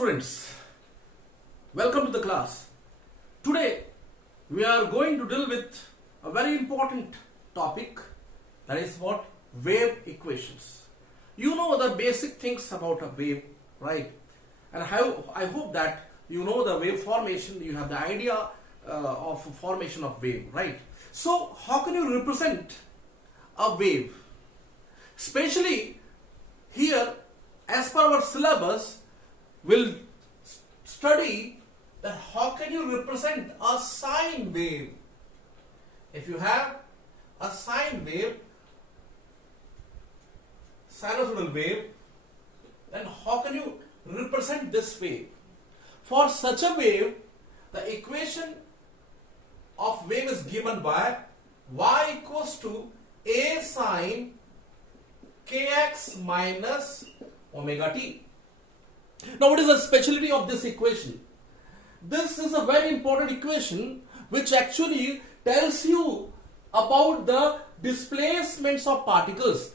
students, welcome to the class. Today we are going to deal with a very important topic, that is what? Wave equations. You know the basic things about a wave, right? And I hope that you know the wave formation, you have the idea of formation of wave, right? So how can you represent a wave? Especially here, as per our syllabus, we'll study that how can you represent a sine wave. If you have a sine wave, sinusoidal wave, then how can you represent this wave? For such a wave, the equation of wave is given by y equals to a sine kx minus omega t. Now, what is the specialty of this equation? This is a very important equation which actually tells you about the displacements of particles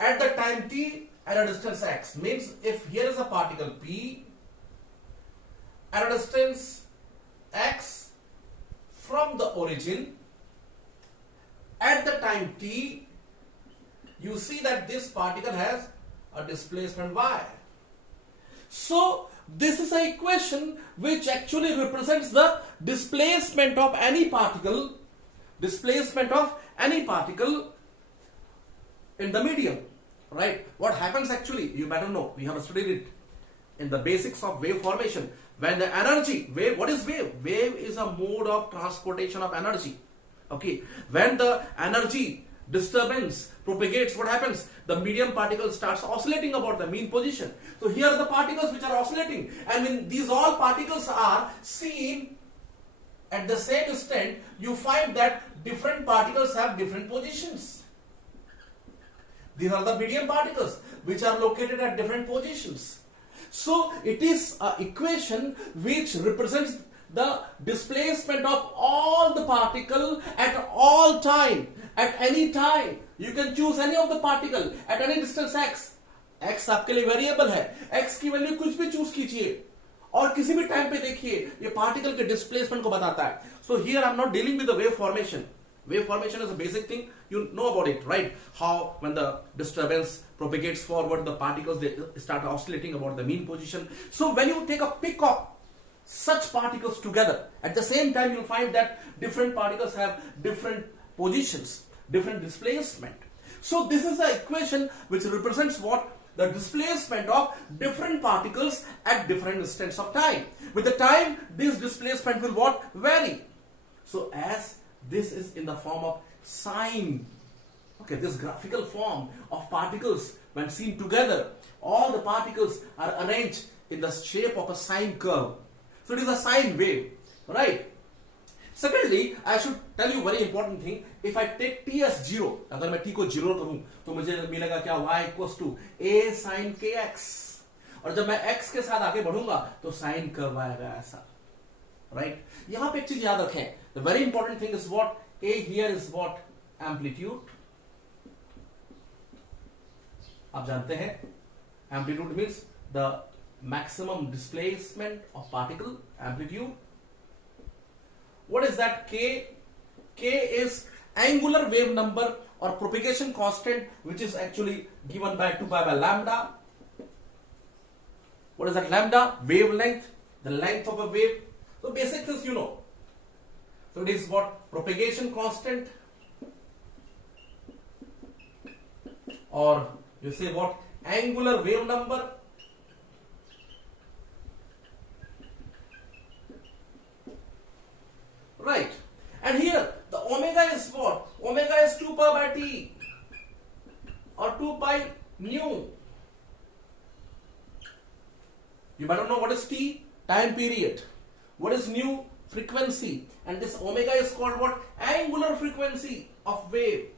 at the time t at a distance x. Means if here is a particle p at a distance x from the origin, at the time t, you see that this particle has a displacement y. So this is an equation which actually represents the displacement of any particle, in the medium, right? What happens actually, you better know, we have studied it in the basics of wave formation. When the energy, wave, what is wave? Wave is a mode of transportation of energy. Okay, when the energy disturbance propagates, what happens? The medium particle starts oscillating about the mean position. So here are the particles which are oscillating, and when these all particles are seen at the same instant, you find that different particles have different positions. These are the medium particles which are located at different positions. So it is an equation which represents the displacement of all the particle at all time, at any time. You can choose any of the particle at any distance x. x आपके लिए variable है, x की value कुछ भी choose कीजिए और किसी भी टाइम पे देखिए, ये पार्टिकल के डिस्प्लेसमेंट को बताता है. So here I am not dealing with the wave formation. Wave formation is a basic thing, you know about it, right? How when the disturbance propagates forward, the particles they start oscillating about the mean position. So when you take a pick of such particles together, at the same time you'll find that different particles have different positions, different displacement. So this is the equation which represents what? The displacement of different particles at different instants of time. With the time, this displacement will what? Vary. So as this is in the form of sine, okay, this graphical form of particles when seen together, all the particles are arranged in the shape of a sine curve. So it is a sine wave, right? Secondly, I should tell you very important thing. If I take t as 0, अगर मैं t को 0 करूं तो मुझे मिलेगा क्या? y equals to a sin kx. और जब मैं x के साथ आगे बढ़ूंगा तो साइन कर्व आएगा ऐसा, right? यहां पे एक चीज याद रखें. The very important thing is what? A here is what? Amplitude. आप जानते हैं amplitude means the maximum displacement of particle, amplitude. What is that? K? K is angular wave number or propagation constant, which is actually given by 2 pi by lambda. What is that? Lambda, wavelength, the length of a wave. So basic things you know. So it is what? Propagation constant, or you say what? Angular wave number. Right. And here the omega is what? Omega is 2 pi by t or 2 pi nu. You better know what is t? Time period. What is nu? Frequency. And this omega is called what? Angular frequency of wave.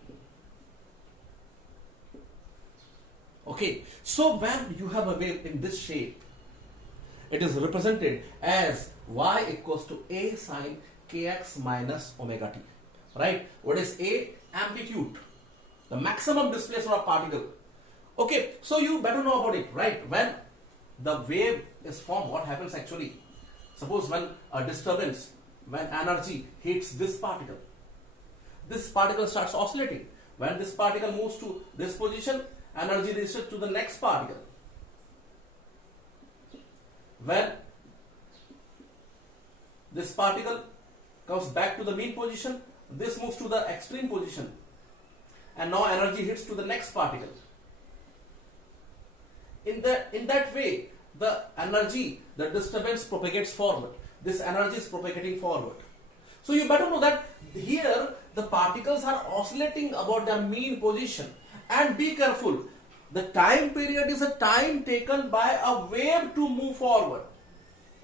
Okay. So when you have a wave in this shape, it is represented as y equals to a sine kx minus omega t, right? What is A? Amplitude, the maximum displacement of particle. Okay, so you better know about it, right? When the wave is formed, what happens actually? Suppose when a disturbance, when energy hits this particle starts oscillating. When this particle moves to this position, energy reaches to the next particle. When this particle comes back to the mean position, this moves to the extreme position, and now energy hits to the next particle. In that way, the energy, the disturbance propagates forward. This energy is propagating forward. So you better know that here the particles are oscillating about their mean position. And be careful, the time period is a time taken by a wave to move forward.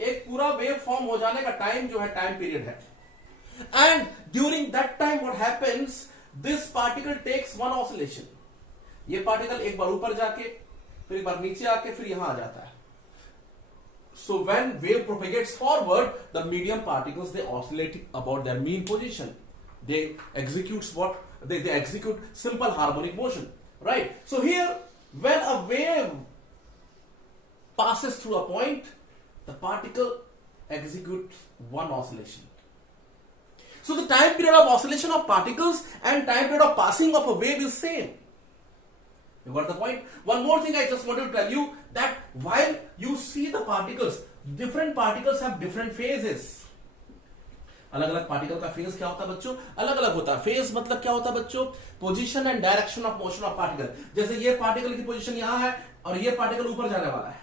एक पूरा wave form हो जाने का time जो है time period है. And during that time what happens, this particle takes one oscillation. ये particle एक बार ऊपर जाके, फिर एक बार नीचे आके, फिर यहां आ जाता है. So when wave propagates forward, the medium particles, they oscillate about their mean position. They execute they execute simple harmonic motion, right? So here, when a wave passes through a point, the particle executes one oscillation. So the time period of oscillation of particles and time period of passing of a wave is same. You got the point? One more thing I just want to tell you, that while you see the particles, different particles have different phases. अलग अलग particle का phase क्या होता है बच्चों? अलग अलग होता है. फेज मतलब क्या होता है बच्चों? Position and direction of motion of particle. जैसे ये पार्टिकल की पोजीशन यहां है और ये पार्टिकल ऊपर जाने वाला है.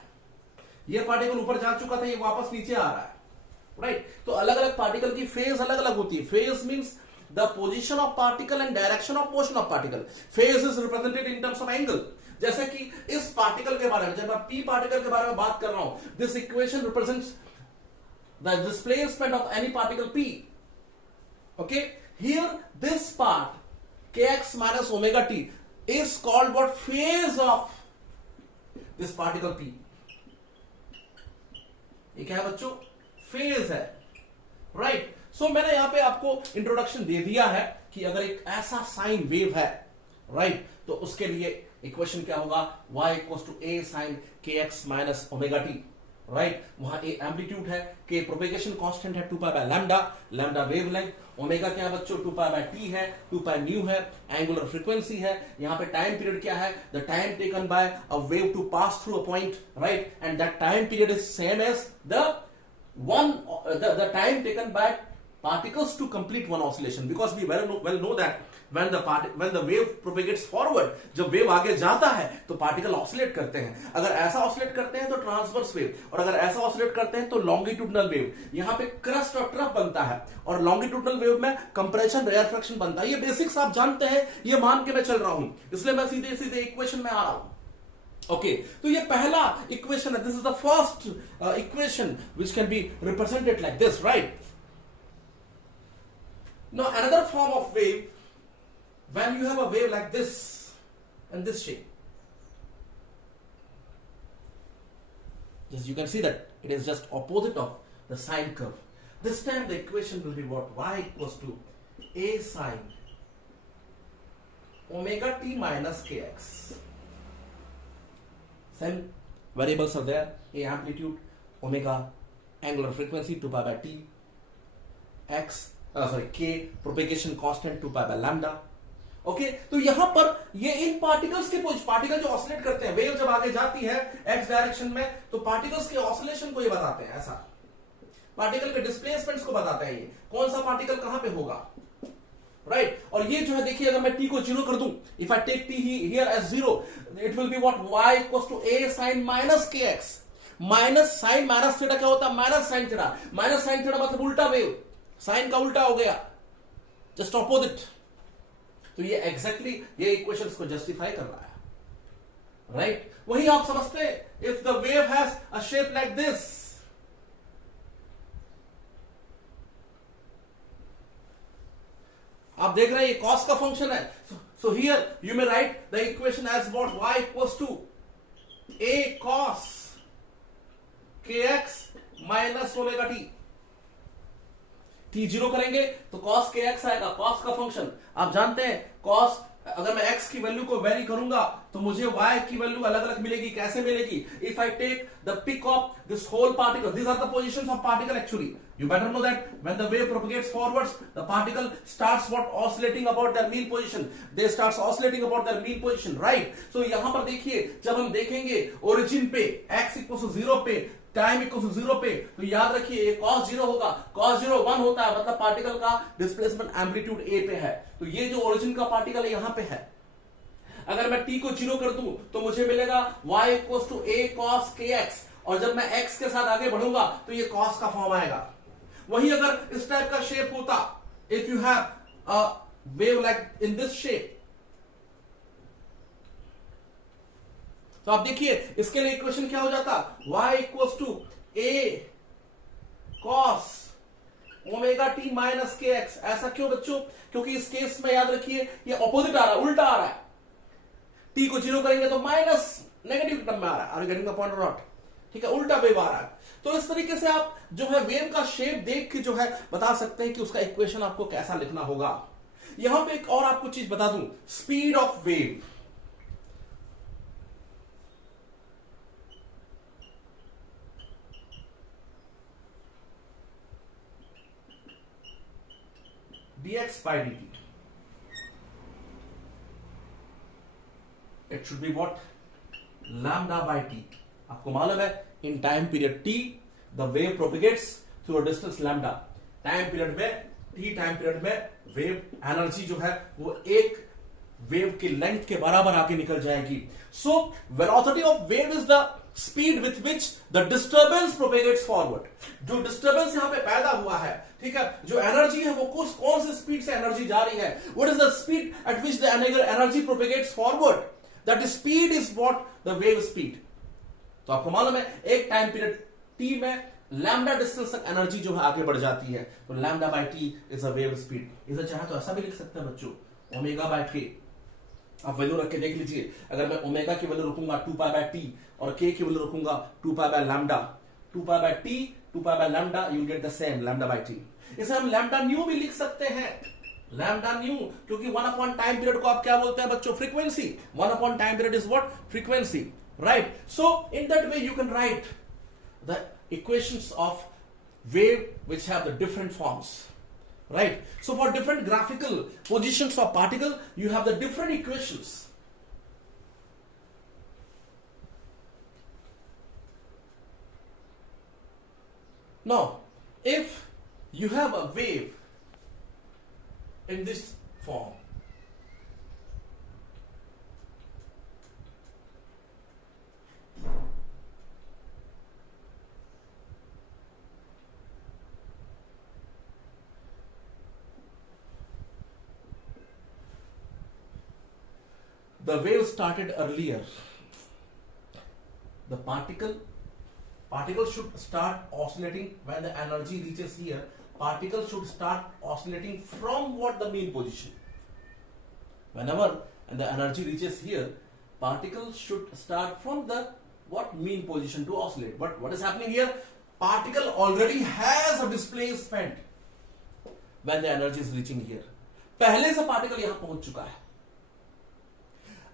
ये पार्टिकल ऊपर जा चुका था, ये वापस नीचे आ रहा है, राइट? तो अलग अलग पार्टिकल की फेज अलग अलग होती है. Phase means the position of particle and direction of motion of particle. Phase is represented in terms of angle. जैसे कि इस पार्टिकल के बारे में, जब मैं p पार्टिकल के बारे में बात कर रहा हूं, this equation represents the displacement of any particle p. Okay, here this part kx minus omega t is called what? Phase of this particle p. ये क्या है बच्चों? फेज है, राइट? सो मैंने यहां पे आपको इंट्रोडक्शन दे दिया है कि अगर एक ऐसा साइन वेव है, राइट, तो उसके लिए इक्वेशन क्या होगा? y equals to a sine kx minus omega t, right? वहां a एम्पलीट्यूड है, k प्रोपेगेशन कांस्टेंट है 2 pi by lambda, lambda wavelength, omega क्या है बच्चों? 2 पाई बाय t है, 2 पाई न्यू है, एंगुलर फ्रीक्वेंसी है. यहां पे टाइम पीरियड क्या है? The time taken by a wave to pass through a point, right? And that time period is same as the time taken by particles to complete one oscillation, because we well know that when the wave propagates forward, जब wave आगे जाता है तो particle oscillate करते हैं. अगर ऐसा oscillate करते हैं तो ट्रांसवर्स वेव, और अगर ऐसा ऑसिलेट करते हैं तो लॉन्गिट्यूडनल वेव. यहां पे क्रस्ट और ट्रफ बनता है, और लॉन्गिट्यूडनल वेव में कंप्रेशन रेयरफैक्शन बनता है. ये बेसिक्स आप जानते हैं, ये मान के मैं चल रहा हूं, इसलिए मैं सीधे सीधे इक्वेशन में आ रहा हूं. ओके, तो ये पहला इक्वेशन है. This is the first equation which can be represented like this, right? Now another form of wave, when you have a wave like this and this shape, you can see that it is just opposite of the sine curve. This time the equation will be what? Y equals to a sine omega t minus kx. Same variables are there, a amplitude, omega angular frequency 2 pi by t, x k propagation constant 2 pi by lambda. Okay, तो यहां पर ये इन particles के particle जो oscillate करते हैं, wave जब आगे जाती है एक्स डायरेक्शन में, तो पार्टिकल्स के ऑसिलेशन को ये बताते हैं. ऐसा पार्टिकल के डिस्प्लेसमेंट्स को बताते हैं. ये कौन सा पार्टिकल कहां पे होगा, राइट? और ये जो है देखिए, अगर मैं t को 0 कर दूं, if I take t here as 0, it will be what? y equals to a sin minus kx. Minus sine minus theta क्या होता है? Minus sine theta. Minus sine theta मतलब उल्टा वेव, साइन का उल्टा हो गया, जस्ट ऑपोजिट. तो ये एग्जैक्टली ये इक्वेशंस को जस्टिफाई कर रहा है, राइट? वही आप समझते हैं, if the wave has a shape like this, आप देख रहे हैं ये कॉस का फंक्शन है. So here you may write the equation as what? y equals to a cos kx minus omega t. t 0 करेंगे तो cos kx आएगा, cos का फंक्शन आप जानते हैं, cos अगर मैं x की वैल्यू को वेरी करूंगा तो मुझे y की वैल्यू अलग अलग मिलेगी. कैसे मिलेगी? If I take the peak of this whole particle, these are the positions of particle actually. You better know that when the wave propagates forwards, the particle starts what? Oscillating about their mean position. They starts oscillating about their mean position, right? So यहां पर देखिए, जब हम देखेंगे origin पे x equal to 0 पे, time equal to 0 पे, तो याद रखिए cos 0 होगा. cos 0 1 होता है, मतलब पार्टिकल का डिस्प्लेसमेंट एम्पलीट्यूड a पे है. तो ये जो ओरिजिन का पार्टिकल है यहां पे है. अगर मैं t को 0 कर दूं तो मुझे मिलेगा y equal to a cos kx, और जब मैं x के साथ आगे बढ़ूंगा तो ये cos का फॉर्म आएगा. वही अगर इस टाइप का शेप होता, if you have a wave like in this shape, तो आप देखिए इसके लिए इक्वेशन क्या हो जाता? y equal to a cos omega T minus के एक्स. ऐसा क्यों बच्चों? क्योंकि इस केस में याद रखिए ये ऑपोजिट आ रहा है, उल्टा आ रहा है. टी को 0 करेंगे तो माइनस नेगेटिव टर्म में आ रहा है. Are you getting the point और नॉट? ठीक है, उल्टा वेव आ रहा है. तो इस तरीके से आप जो है वेव का शेप देख के जो है बता सकते हैं कि उसका इक्वेशन आपको कैसा लिखना होगा. यहां पे एक और आपको चीज बता दूं, speed of wave. dx by dt, it should be what? lambda by t. आपको मालूम है in time period t the wave propagates through a distance lambda. Time period में t टाइम पीरियड में वेव एनर्जी जो है वो एक wave की लेंथ के बराबर आके निकल जाएगी. So velocity of wave is the speed with which the disturbance propagates forward. जो डिस्टर्बेंस यहां पे पैदा हुआ है, ठीक है, जो एनर्जी है वो कौन सी स्पीड से एनर्जी जा रही है? What is the speed at which the energy propagates forward? That speed is what? The wave speed. तो आपको मालूम है एक टाइम पीरियड t में लैम्डा डिस्टेंस तक एनर्जी जो है आगे बढ़ जाती है. तो lambda by T is a wave speed. इसे चाहे तो ऐसा भी लिख सकते हैं बच्चों, ओमेगा बाय के. आप वैल्यू रख के देख लीजिए. अगर मैं ओमेगा की वैल्यू रखूंगा 2 पाई बाय टी और के की वैल्यू रखूंगा 2 pi by lambda, 2 pi by T 2 pi by lambda, you get the same lambda by T. इसे हम लैम्डा न्यू भी लिख सकते हैं, लैम्डा न्यू, क्योंकि 1 अपॉन टाइम पीरियड को आप क्या बोलते हैं बच्चों? Frequency. 1 upon time period is what? Frequency, right? So in that way you can write the equations of wave which have the different forms, right? So for different graphical positions of particle you have the different equations. Now if you have a wave in this form, the wave started earlier. The particle should start oscillating when the energy reaches here. Particle should start oscillating from what? The mean position. Whenever and the energy reaches here, particle should start from the what? Mean position to oscillate. But what is happening here? Particle already has a displacement when the energy is reaching here. पहले से particle यहां पहुंच चुका है.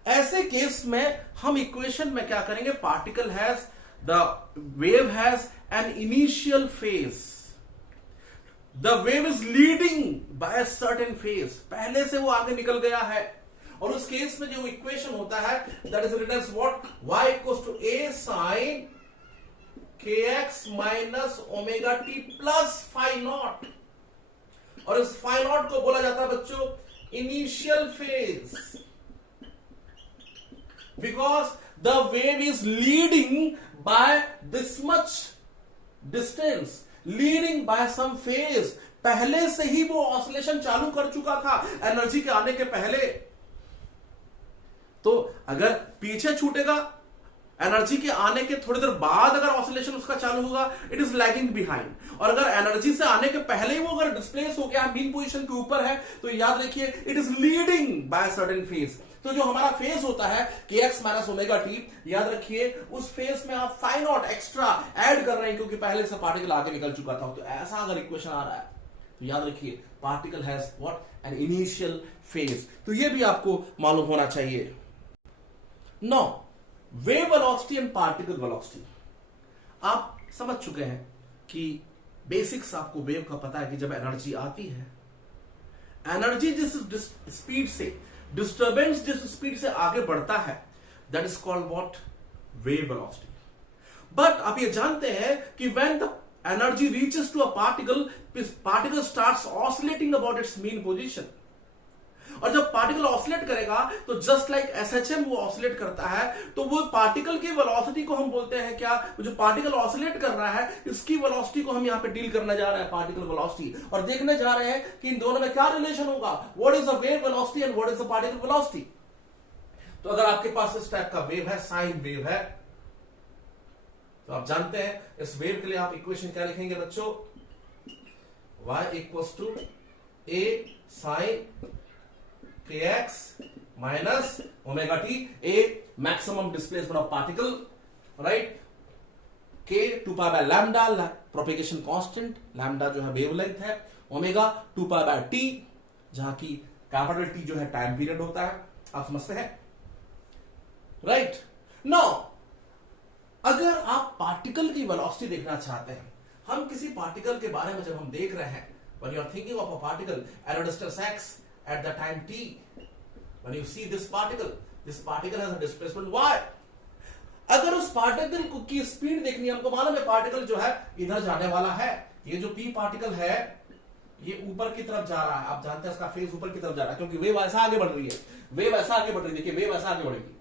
ऐसे case में हम equation में क्या करेंगे? Particle has the wave has an initial phase. The wave is leading by certain phase. पहले से वो आगे निकल गया है. और उस केस में जो इक्वेशन होता है that is written as what? y equals to a sin kx minus omega t plus phi not. और इस फाई नॉट को बोला जाता है बच्चों initial phase, because the wave is leading by this much distance, leading by some phase. पहले से ही वो ऑसिलेशन चालू कर चुका था एनर्जी के आने के पहले. तो अगर पीछे छूटेगा, एनर्जी के आने के थोड़ी देर बाद अगर ऑसिलेशन उसका चालू होगा, इट इज लैगिंग बिहाइंड. और अगर एनर्जी से आने के पहले ही वो अगर डिस्प्लेस हो गया, मीन पोजीशन के ऊपर है, तो याद रखिए it is leading by certain phase. तो जो हमारा फेज होता है कि x माइनस ओमेगा टी, याद रखिए उस फेज में आप फाई नॉट एक्स्ट्रा ऐड कर रहे हैं क्योंकि पहले से पार्टिकल आगे निकल चुका था. तो ऐसा अगर इक्वेशन आ रहा है तो याद रखिए particle has what, an initial phase. तो ये भी आपको मालूम होना चाहिए। No, wave velocity and particle velocity आप समझ चुके हैं कि बेसिक्स आपको वेव का पता है कि जब एनर्जी आती है, एनर्जी जिस स्पीड से, डिस्टर्बेंस जिस स्पीड से आगे बढ़ता है, that is called what, wave velocity. But आप ये जानते हैं कि when the energy reaches to a particle starts oscillating about its mean position. और जब पार्टिकल ऑसिलेट करेगा तो जस्ट लाइक एसएचएम वो ऑसिलेट करता है, तो वो पार्टिकल की वेलोसिटी को हम बोलते हैं क्या, जो पार्टिकल ऑसिलेट कर रहा है इसकी वेलोसिटी को हम यहां पे डील करने जा रहे हैं, पार्टिकल वेलोसिटी, और देखने जा रहे हैं कि इन दोनों में क्या रिलेशन होगा, what is the wave velocity and what is the particle velocity. तो अगर आपके पास इस टाइप का वेव है, साइन वेव है, तो आप जानते हैं इस वेव के लिए आप इक्वेशन क्या लिखेंगे बच्चों, y equals to a sine kx minus omega t, a maximum displacement of particle, right, k 2 pi by lambda, propagation constant, lambda जो है वेवलेंथ है, ओमेगा 2 पाई बाय टी, जहां की कैपिटल टी जो है टाइम पीरियड होता है, आप समझते हैं, राइट। नाउ अगर आप पार्टिकल की वेलोसिटी देखना चाहते हैं, हम किसी पार्टिकल के बारे में जब हम देख रहे हैं, when you are thinking of a particle at a distance x at the time t, when you see this particle has a displacement y। अगर उस पार्टिकल की स्पीड देखनी है, हमको मालूम है पार्टिकल जो है इधर जाने वाला है, ये जो p पार्टिकल है ये ऊपर की तरफ जा रहा है, आप जानते हैं इसका फेज ऊपर की तरफ जा रहा है, क्योंकि वेव ऐसा आगे बढ़ रही है, वेव ऐसा आगे बढ़ रही है, देखिए वेव ऐसा आगे बढ़ेगी,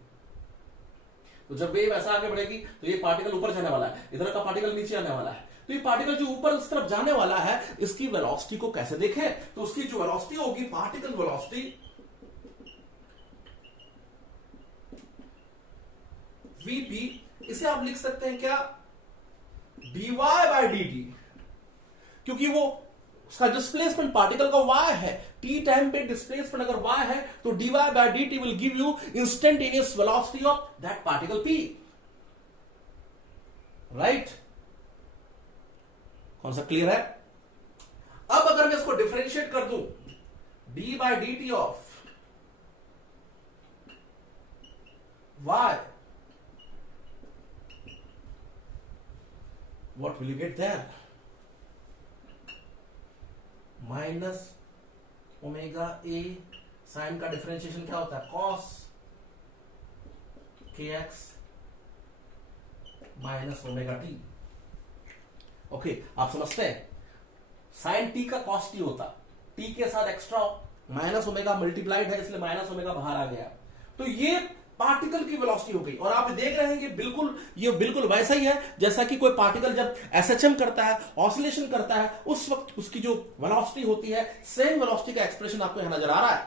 तो जब वेव ऐसा आगे बढ़ेगी तो ये पार्टिकल ऊपर जाने वाला है, इधर का पार्टिकल नीचे आने वाला है, तो ये पार्टिकल जो ऊपर उस तरफ जाने वाला है इसकी वेलोसिटी को कैसे देखें, तो उसकी जो वेलोसिटी होगी पार्टिकल वेलोसिटी, वीपी, इसे आप लिख सकते हैं क्या, dy बाय dt, क्योंकि वो उसका डिस्प्लेसमेंट पार्टिकल का y है, t टाइम पे डिस्प्लेसमेंट अगर y है तो dy by dt will give you instantaneous velocity of that particle p, right. कौन सा क्लियर है? अब अगर मैं इसको डिफरेंशिएट कर दूं, d by dt of y, what will you get there? Minus omega A, sine का डिफरेंशिएशन क्या होता है, cos kx minus omega t. Okay, आप समझते हैं, साइन टी का कॉस टी होता, टी के साथ एक्स्ट्रा माइनस ओमेगा मल्टीप्लाइड है, इसलिए माइनस ओमेगा बाहर आ गया, तो ये पार्टिकल की वेलोसिटी हो गई। और आप देख रहे हैं कि ये बिल्कुल वैसा ही है जैसा कि कोई पार्टिकल जब एसएचएम करता है, ऑसिलेशन करता है, उस वक्त उसकी जो वेलोसिटी होती है, सेम वेलोसिटी का एक्सप्रेशन आपको यहां नजर आ रहा है,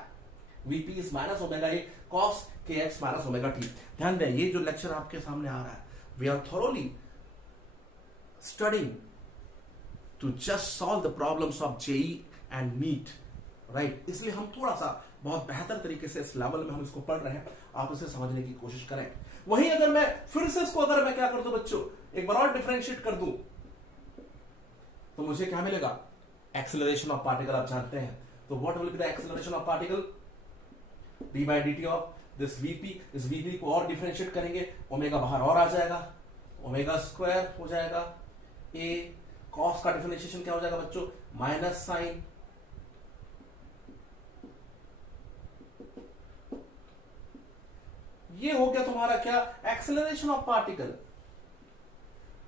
VP is minus omega A cos के एक्स माइनस ओमेगा टी। ध्यान दें, ये जो लेक्चर आपके सामने आ रहा है, we are thoroughly studying to just solve the problems of JEE and NEET, right. इसलिए हम थोड़ा सा बहुत बेहतर तरीके से इस लेवल में हम इसको पढ़ रहे हैं, आप इसे समझने की कोशिश करें। वहीं अगर मैं फिर से इसको अगर मैं क्या कर दूं बच्चों, एक बार और डिफरेंशिएट कर दूं, तो मुझे क्या मिलेगा, एक्सेलरेशन ऑफ पार्टिकल, आप जानते हैं, तो what will be the acceleration of particle, D by D T of this VP, इस वीपी को और डिफरेंशिएट करेंगे, ओमेगा बाहर और आ जाएगा, ओमेगा स्क्वायर हो जाएगा, ए कॉस का डिफरेंशिएशन क्या हो जाएगा बच्चों, माइनस साइन ये हो गया तुम्हारा क्या, एक्सेलरेशन ऑफ पार्टिकल।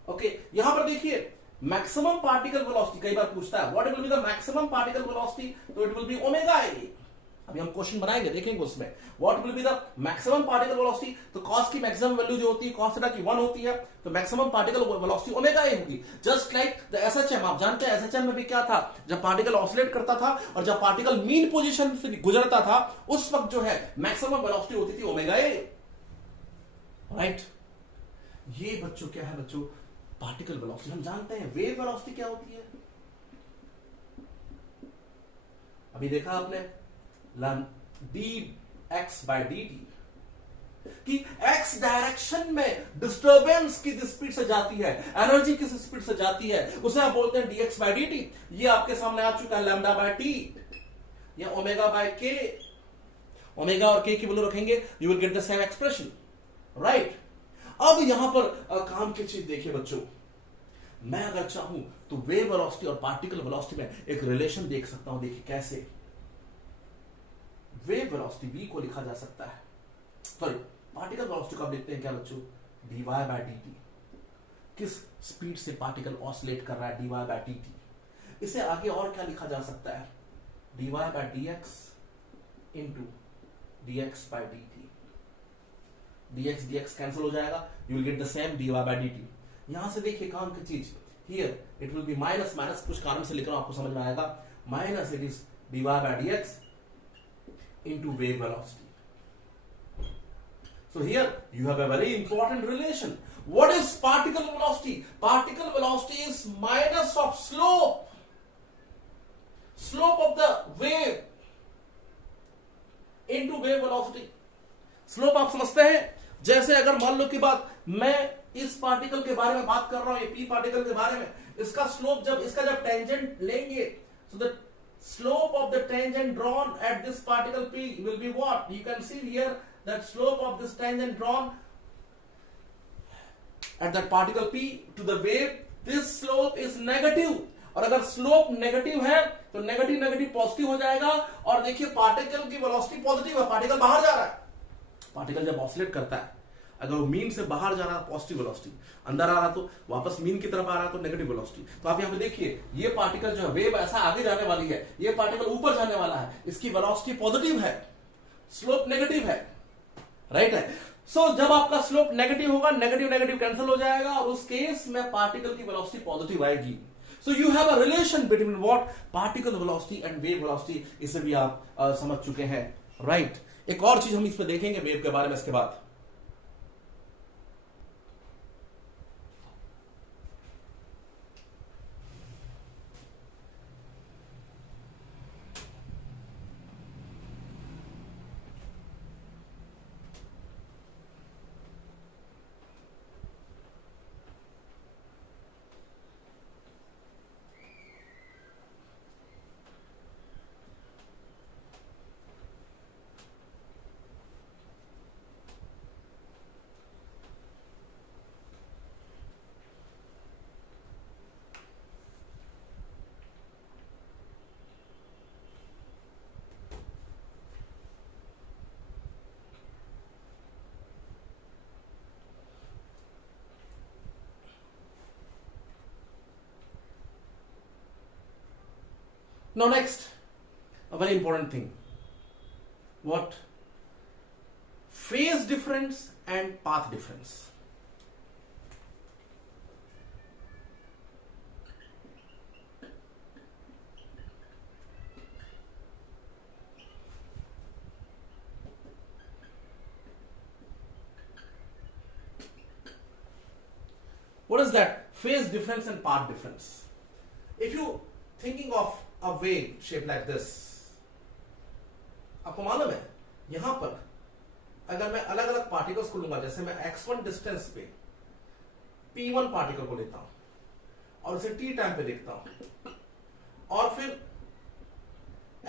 ओके, यहां पर देखिए मैक्सिमम पार्टिकल वेलोसिटी कई बार पूछता है, what will be the maximum particle velocity, तो it will be omega A. अभी हम क्वेश्चन बनाएंगे, देखेंगे उसमें what will be the maximum particle velocity, तो कॉस की मैक्सिमम वैल्यू जो होती है कॉस थीटा की 1 होती है, तो maximum particle velocity omega A होगी। जस्ट लाइक द एसएचएम, आप जानते हैं एसएचएम में भी क्या था, जब पार्टिकल ऑसिलेट करता था और जब पार्टिकल मीन पोजीशन से गुजरता था, उस वक्त जो है मैक्सिमम वेलोसिटी होती थी ओमेगा ए, राइट। ये बच्चों क्या है बच्चों, पार्टिकल वेलोसिटी। हम जानते हैं वेव वेलोसिटी क्या होती है, अभी देखा आपने, d x by d t, कि एक्स डायरेक्शन में डिस्टर्बेंस किस स्पीड से जाती है, एनर्जी किस स्पीड से जाती है, उसे आप बोलते हैं dx by dt। ये आपके सामने आ चुका है लैम्डा बाय टी या ओमेगा बाय के। ओमेगा और के की वैल्यू रखेंगे, you will get the same expression, right. अब यहां पर काम की चीज देखिए बच्चों, मैं अगर चाहूं तो वेव वेलोसिटी और पार्टिकल वेलोसिटी में एक रिलेशन देख सकता हूं। देखिए कैसे, वेव वेलोसिटी v को लिखा जा सकता है, सॉरी पार्टिकल वेलोसिटी को आप देखते हैं क्या बच्चों, dy बाय dt। किस स्पीड से पार्टिकल ऑसिलेट कर रहा है, dy बाय dt। इसे आगे और क्या लिखा जा सकता है, dy by dx into dx by dt। dx dx cancel हो जाएगा, you will get the same dy by dt। यहां से देखिए काम की चीज, here it will be minus minus, कुछ कारण से लिख रहा हूं आपको समझ में आएगा, minus it is dy by dx into wave velocity. So here you have a very important relation. What is particle velocity? Particle velocity is minus of slope of the wave into wave velocity. Slope आप समझते हैं, जैसे अगर मान लो कि बात मैं इस पार्टिकल के बारे में बात कर रहा हूं, ये p पार्टिकल के बारे में, इसका स्लोप इसका जब टेंजेंट लेंगे, so the slope of the tangent drawn at this particle p will be what? You can see here that slope of this tangent drawn at that particle p to the wave, this slope is negative। और अगर slope negative है तो negative negative positive हो जाएगा। और देखिए particle की velocity positive है, पार्टिकल बाहर जा रहा है। पार्टिकल जब ऑसिलेट करता है, अगर वो मीन से बाहर जा रहा है पॉजिटिव वेलोसिटी, अंदर आ रहा तो वापस मीन की तरफ आ रहा तो नेगेटिव वेलोसिटी। तो आप यहां पे देखिए, ये पार्टिकल जो है वेव ऐसा आगे जाने वाली है, ये पार्टिकल ऊपर जाने वाला है, इसकी वेलोसिटी पॉजिटिव है, स्लोप नेगेटिव है, राइट है। सो जब आपका स्लोप नेगेटिव होगा, नेगेटिव नेगेटिव कैंसिल हो जाएगा और उस केस में पार्टिकल की वेलोसिटी पॉजिटिव आएगी। So you have a relation between what, particle velocity and wave velocity. इसे भी आप समझ चुके हैं, राइट। एक और चीज हम इस पे देखेंगे वेव के बारे में इसके बाद। Now next, a very important thing. What? Phase difference and path difference. What is that? Phase difference and path difference. If you thinking of a wave shape like this, आपको मालूम है यहां पर अगर मैं अलग अलग पार्टिकल्स को लूंगा, जैसे मैं x1 डिस्टेंस पे p1 पार्टिकल को लेता हूं और उसे t टाइम पे देखता हूं, और फिर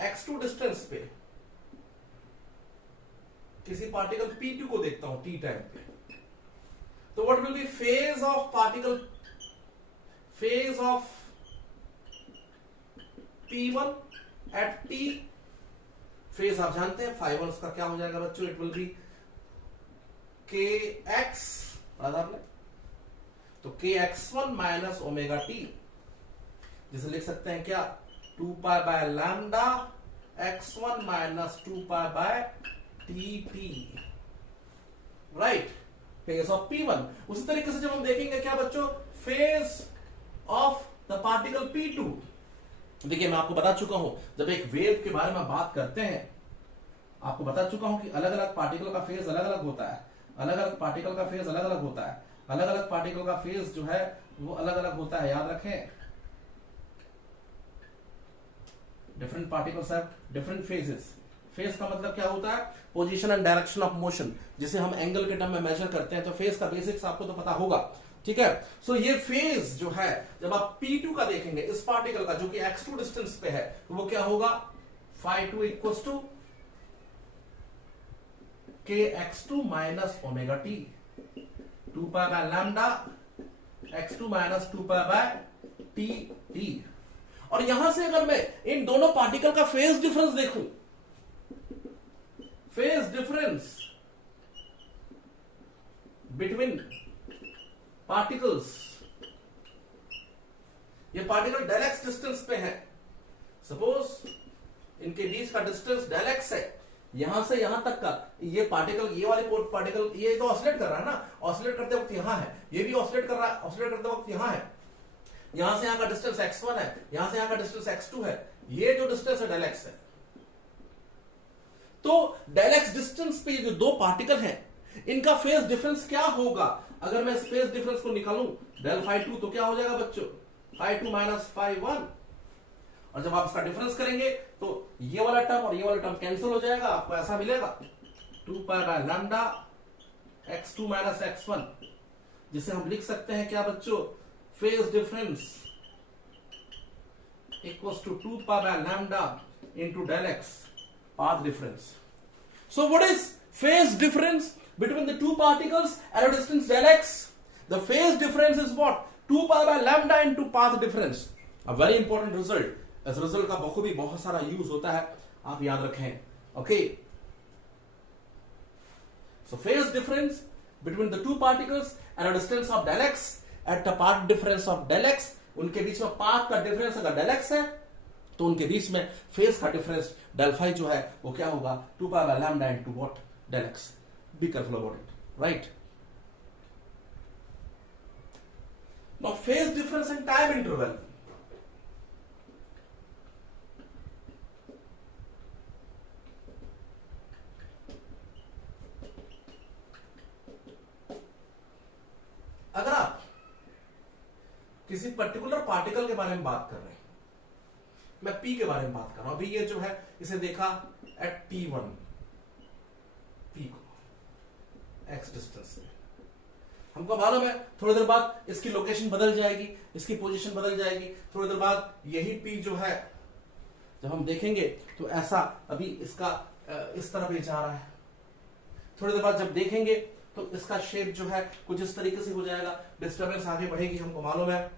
x2 डिस्टेंस पे किसी पार्टिकल p2 को देखता हूं t टाइम पे, तो what will B phase of particle, phase of p1 at t, phase आप जानते हैं phi1 उसका क्या हो जाएगा बच्चों, इट विल बी kx, आपने तो kx1 माइनस ओमेगा टी, जिसे लिख सकते हैं क्या, 2 pi by lambda x1 minus 2 pi bye dt, right. Phase of p1। उसी तरीके से जब हम देखेंगे क्या बच्चों, phase of the particle p2। देखिए मैं आपको बता चुका हूं, जब एक वेव के बारे में बात करते हैं, आपको बता चुका हूं कि अलग अलग पार्टिकल का फेज अलग अलग होता है, अलग अलग पार्टिकल का फेज अलग अलग होता है, अलग अलग पार्टिकल का फेज जो है वो अलग अलग होता है, याद रखें। Different particles have different phases. Phase का मतलब क्या होता है? Position and direction of motion, जिसे हम एंगल के टर्म में मेजर करते हैं। तो फेज का बेसिक्स आपको तो पता होगा, ठीक है। सो ये फेज जो है, जब आप P2 का देखेंगे, इस पार्टिकल का जो कि x2 डिस्टेंस पे है, तो वो क्या होगा? phi2 equals to kx2 minus omega t, 2 pi by lambda x2 minus 2 pi by t. और यहां से अगर मैं इन दोनों पार्टिकल का फेज डिफरेंस देखूं, फेज डिफरेंस बिटवीन पार्टिकल्स, ये पार्टिकल डेल एक्स डिस्टेंस पे है। सपोज इनके बीच का डिस्टेंस डेल एक्स है, यहां से यहां तक का। ये पार्टिकल, ये वाले पार्टिकल, ये तो ऑसिलेट कर रहा है ना, ऑसिलेट करते वक्त यहां है, ये भी ऑसिलेट कर रहा है, ऑसिलेट करते वक्त यहां है। यहां से यहां का डिस्टेंस x1 है, यहां से यहां का डिस्टेंस x2 है। ये जो डिस्टेंस है डेल एक्स है। तो डेल एक्स डिस्टेंस पे ये जो दो पार्टिकल हैं, इनका फेज डिफरेंस क्या होगा? अगर मैं इस फेज डिफरेंस को निकालूं डेल फाई 2, तो क्या हो जाएगा बच्चों? Phi 2 minus phi 1। और जब आप इसका डिफरेंस करेंगे तो ये वाला टर्म और ये वाला टर्म कैंसिल हो जाएगा, आपको ऐसा मिलेगा 2 pi by lambda x2 minus x1, जिसे हम लिख सकते हैं क्या बच्चों? Phase difference equals to 2 pi by lambda into del x, path difference. So what is phase difference between the two particles at a distance del x? The phase difference is what? 2 pi by lambda into path difference. A very important result. इस result का बखूबी बहुत सारा use होता है, आप याद रखें। Okay, so phase difference between the two particles at a distance of del x, at the path difference of del x, उनके बीच में पाथ का डिफरेंस अगर del x है, तो उनके बीच में फेज का डिफरेंस डेल फाई जो है वो क्या होगा? 2 pi by lambda into what? Del x. Be careful about it, right? Now phase difference in time interval. अगर आप किसी पर्टिकुलर पार्टिकल के बारे में बात कर रहे हैं, मैं P के बारे में बात कर रहा हूं, अभी ये जो है इसे देखा एट T1, P को x डिस्टेंस में, हमको मालूम है थोड़ी देर बाद इसकी लोकेशन बदल जाएगी, इसकी पोजीशन बदल जाएगी। थोड़ी देर बाद यही P जो है जब हम देखेंगे तो ऐसा अभी इसका इस तरफ ही जा रहा है। थोड़ी देर बाद जब देखेंगे तो इसका शेप जो है कुछ इस तरीके से हो जाएगा, डिस्टर्बेंस आगे बढ़ेगी, हमको मालूम है।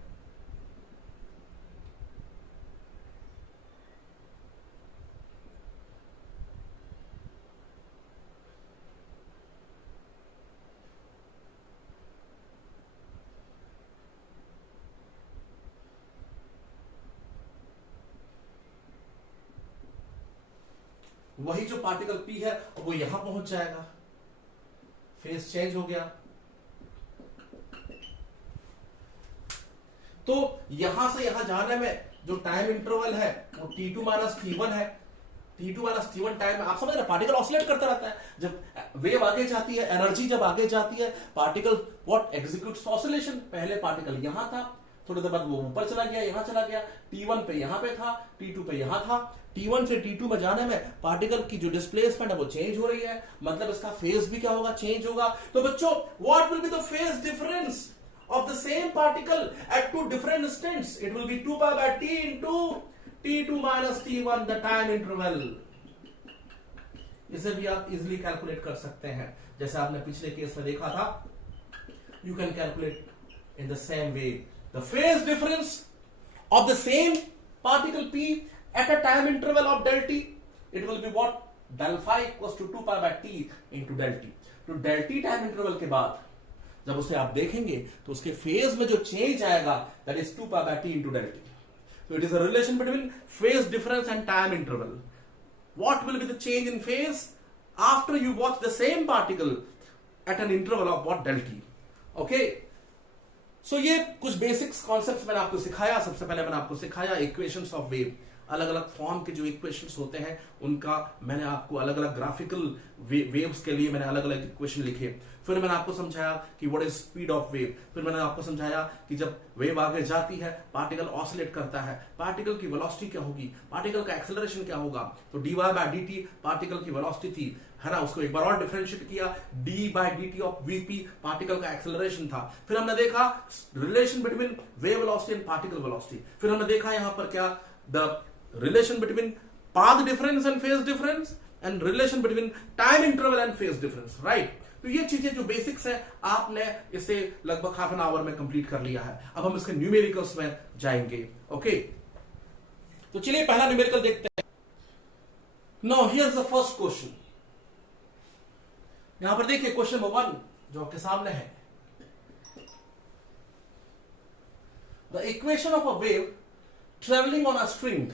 वही जो पार्टिकल P है वो यहां पहुंच जाएगा, फेज चेंज हो गया। तो यहां से यहां जाने में जो टाइम इंटरवल है वो T2 माइनस T1 है। T2 माइनस T1 टाइम, आप समझ रहे, पार्टिकल ऑसिलेट करता रहता है। जब वेव आगे जाती है, एनर्जी जब आगे जाती है, पार्टिकल व्हाट एग्जीक्यूट्स ऑसिलेशन। पहले पार्टिकल यहां था, थोड़ी देर बाद वो ऊपर चला गया, यहां चला गया, T1 पे यहां पे था, T2 पे यहां था। T1 से T2 में जाने में पार्टिकल की जो डिस्प्लेसमेंट है वो चेंज हो रही है, मतलब इसका फेज भी क्या होगा? चेंज होगा। तो बच्चों, what will be the phase difference of the same particle at two different instants? It will be 2 pi by t into T2 minus T1, the time interval. इसे भी आप इजिली कैलकुलेट कर सकते हैं, जैसे आपने पिछले केस में देखा था। You can calculate in the same way the phase difference of the same particle P at a time interval of del t. It will be what? Del phi equals to 2 pi by t into del t. तो del t time interval के बाद जब उसे आप देखेंगे तो उसके phase में जो चेंज आएगा, that is 2 pi by t into del t. So it is a relation between phase difference and time interval. What will be the change in phase after you watch the same particle at an interval of what? Del t. Okay? So ये कुछ basics concepts मैंने आपको सिखाया। सबसे पहले मैंने आपको सिखाया इक्वेशंस ऑफ वेव। अलग अलग फॉर्म के जो इक्वेशंस होते हैं उनका मैंने आपको अलग अलग ग्राफिकल वेव्स के लिए मैंने अलग अलग इक्वेशन लिखे। फिर मैंने आपको समझाया कि what is speed of wave. फिर मैंने आपको समझाया कि जब वेव आगे जाती है पार्टिकल ऑसिलेट करता है, पार्टिकल की वेलोसिटी क्या होगी, पार्टिकल का एक्सेलरेशन क्या होगा। तो dy बाय dt पार्टिकल की वेलोसिटी थी, है ना, उसको एक बार और डिफरेंशिएट किया, d by dt of vp particle का एक्सेलरेशन था। फिर हमने देखा relation between wave velocity and particle velocity. फिर हमने देखा यहां पर क्या, the relation between path difference and phase difference and relation between time interval and phase difference, right. तो ये चीजें जो बेसिक्स है आपने इसे लगभग हाफ एन आवर में कंप्लीट कर लिया है। अब हम इसके न्यूमेरिकल्स में जाएंगे। ओके, तो चलिए पहला न्यूमेरिकल देखते हैं। Now here is the first question. यहां पर देखिए क्वेश्चन नंबर 1 जो आपके सामने है। The equation of a wave travelling on a string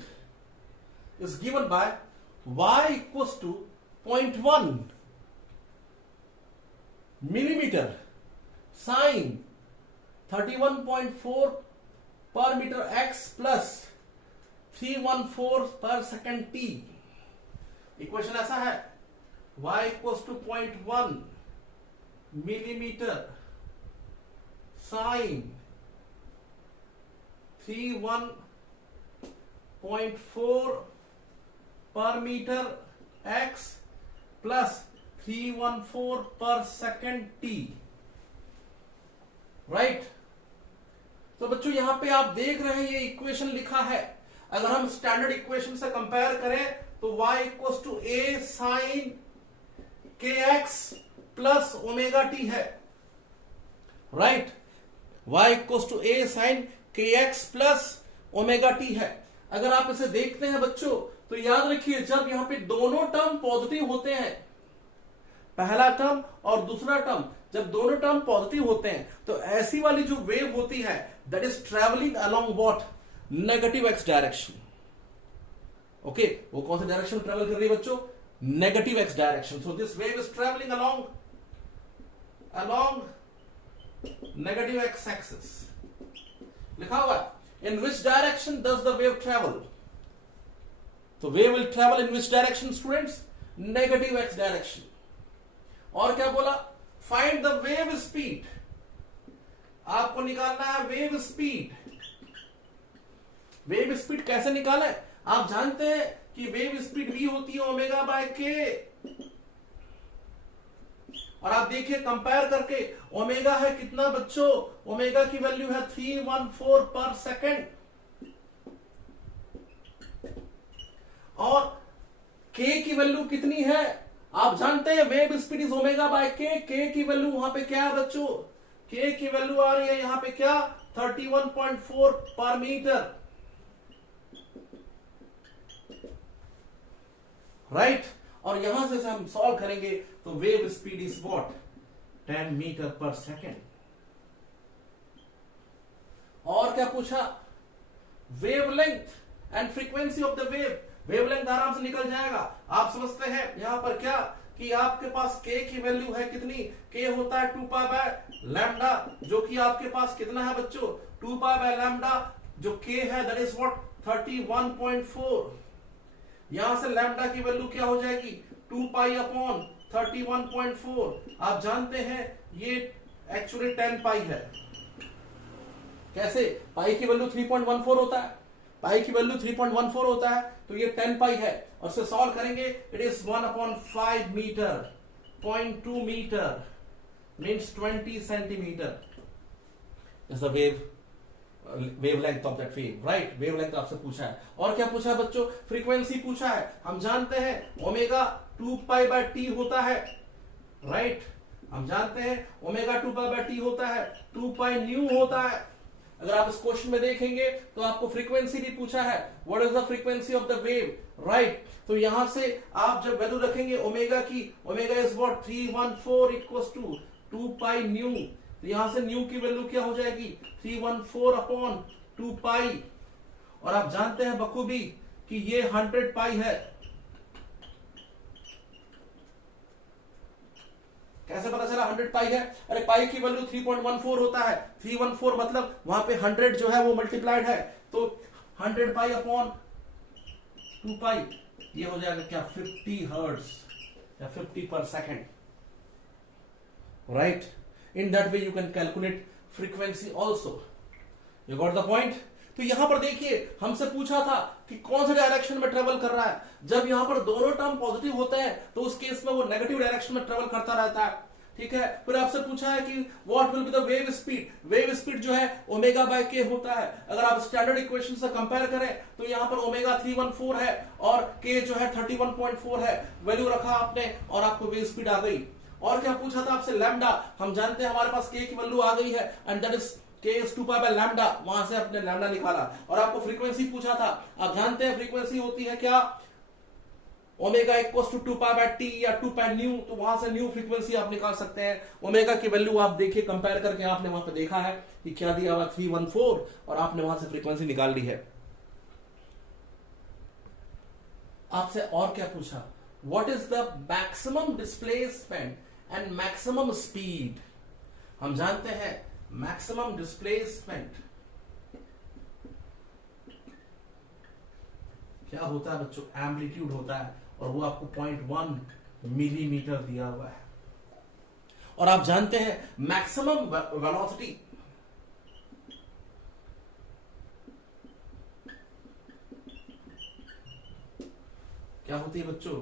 is given by y equals to 0.1 millimeter sine 31.4 per meter x plus 314 per second t। Equation ऐसा है y equals to 0.1 millimeter sine 31.4 per meter x plus 314 per second t, right. तो बच्चों यहां पे आप देख रहे हैं ये इक्वेशन लिखा है। अगर हम स्टैंडर्ड इक्वेशन से कंपेयर करें तो y equals to a sine kx plus omega T है, right. y equals to a sine kx plus omega T है। अगर आप इसे देखते हैं बच्चों तो याद रखिए जब यहां पे दोनों टर्म पॉजिटिव होते हैं, पहला टर्म और दूसरा टर्म, जब दोनों टर्म पॉजिटिव होते हैं तो ऐसी वाली जो वेव होती है that is travelling along what, negative x direction. Okay, वो कौन सा डायरेक्शन ट्रेवल कर रही है बच्चों, negative x direction. So this wave is travelling along negative x axis. लिखा हुआ है in which direction does the wave travel? तो wave will travel in which direction students? Negative x direction। और क्या बोला, find the wave speed। आपको निकालना है वेव स्पीड। वेव स्पीड कैसे निकाले, आप जानते हैं कि वेव स्पीड v होती है ओमेगा बाय के। और आप देखिए कंपेयर करके ओमेगा है कितना बच्चों, ओमेगा की वैल्यू है 314 पर सेकेंड और k की वैल्यू कितनी है आप जानते हैं, wave speed is omega by के की वैल्यू वहां पे क्या है बच्चों, k की वैल्यू आ रही है यहां पे क्या 31.4 पर मीटर, राइट। और यहां से हम सॉल्व करेंगे तो wave speed is what 10 metre per second. और क्या पूछा, wavelength and frequency of the wave. Wavelength आराम से निकल जाएगा, आप समझते हैं यहां पर क्या कि आपके पास k की वैल्यू है कितनी, k होता है 2 पाई बाय लैम्डा, जो कि आपके पास कितना है बच्चों 2 पाई बाय लैम्डा, जो k है दैट इज व्हाट 31.4। यहां से लैम्डा की वैल्यू क्या हो जाएगी 2 पाई अपॉन 31.4। आप जानते हैं ये एक्चुअली 10 पाई है। कैसे, पाई की वैल्यू 3.14 होता है, पाई की वैल्यू 3.14 होता है तो ये 10 पाई है। और से सॉल्व करेंगे it is 1/5 metre, 0.2 metre means 20 centimetre is the wavelength of that wave, right. Wavelength आपसे पूछा है। और क्या पूछा है बच्चों, फ्रीक्वेंसी पूछा है। हम जानते हैं ओमेगा 2 पाई बाय टी होता है, राइट। हम जानते हैं ओमेगा 2 पाई बाय टी होता है, 2 पाई न्यू होता है। अगर आप इस क्वेश्चन में देखेंगे तो आपको फ्रीक्वेंसी भी पूछा है, what is the frequency of the wave, right. तो यहां से आप जब वैल्यू रखेंगे ओमेगा की, omega is what 314 equals to 2 pi nu, तो यहां से न्यू की वैल्यू क्या हो जाएगी 314 अपॉन 2 पाई। और आप जानते हैं बखूबी कि ये 100 पाई है। कैसे पता चला 100 पाई है, अरे पाई की वैल्यू 3.14 होता है, 314 मतलब वहां पे 100 जो है वो मल्टीप्लाइड है, तो 100 पाई अपॉन 2 पाई, ये हो जाएगा क्या 50 हर्ट्ज या 50 पर second, right. In that way you can calculate frequency also. You got the point. तो यहां पर देखिए हमसे पूछा था कि कौन से डायरेक्शन में ट्रेवल कर रहा है. जब यहां पर दोनों टर्म पॉजिटिव होते हैं तो उस केस में वो नेगेटिव डायरेक्शन में ट्रेवल करता रहता है. ठीक है. फिर आपसे पूछा है कि what will be the wave speed. Wave speed जो है ओमेगा बाय के होता है. अगर आप स्टैंडर्ड इक्वेशन से कंपेयर करें तो यहां पर ओमेगा 314 है और के जो है 31.4 है. वैल्यू रखा आपने और आपको वेव स्पीड आ गई. और क्या पूछा था आपसे, लैम्डा. हम जानते हैं हमारे पास के की वैल्यू आ गई है and that is k is 2 pi by lambda. वहां से अपने लैम्डा निकाला. और आपको फ्रीक्वेंसी पूछा था. आप जानते हैं फ्रीक्वेंसी होती है क्या, omega equals to 2 pi by t या 2 पाई न्यू. तो वहां से न्यू फ्रीक्वेंसी आप निकाल सकते हैं. ओमेगा की वैल्यू आप देखिए कंपेयर करके आपने वहां पे देखा है कि क्या दिया हुआ 314 और आपने वहां से फ्रीक्वेंसी निकाल ली है. आपसे और क्या पूछा, what is the maximum displacement and maximum speed. हम जानते हैं मैक्सिमम डिस्प्लेसमेंट क्या होता है बच्चों, एम्पलीट्यूड होता है और वो आपको 0.1 मिलीमीटर दिया हुआ है. और आप जानते हैं मैक्सिमम वेलोसिटी क्या होती है बच्चों,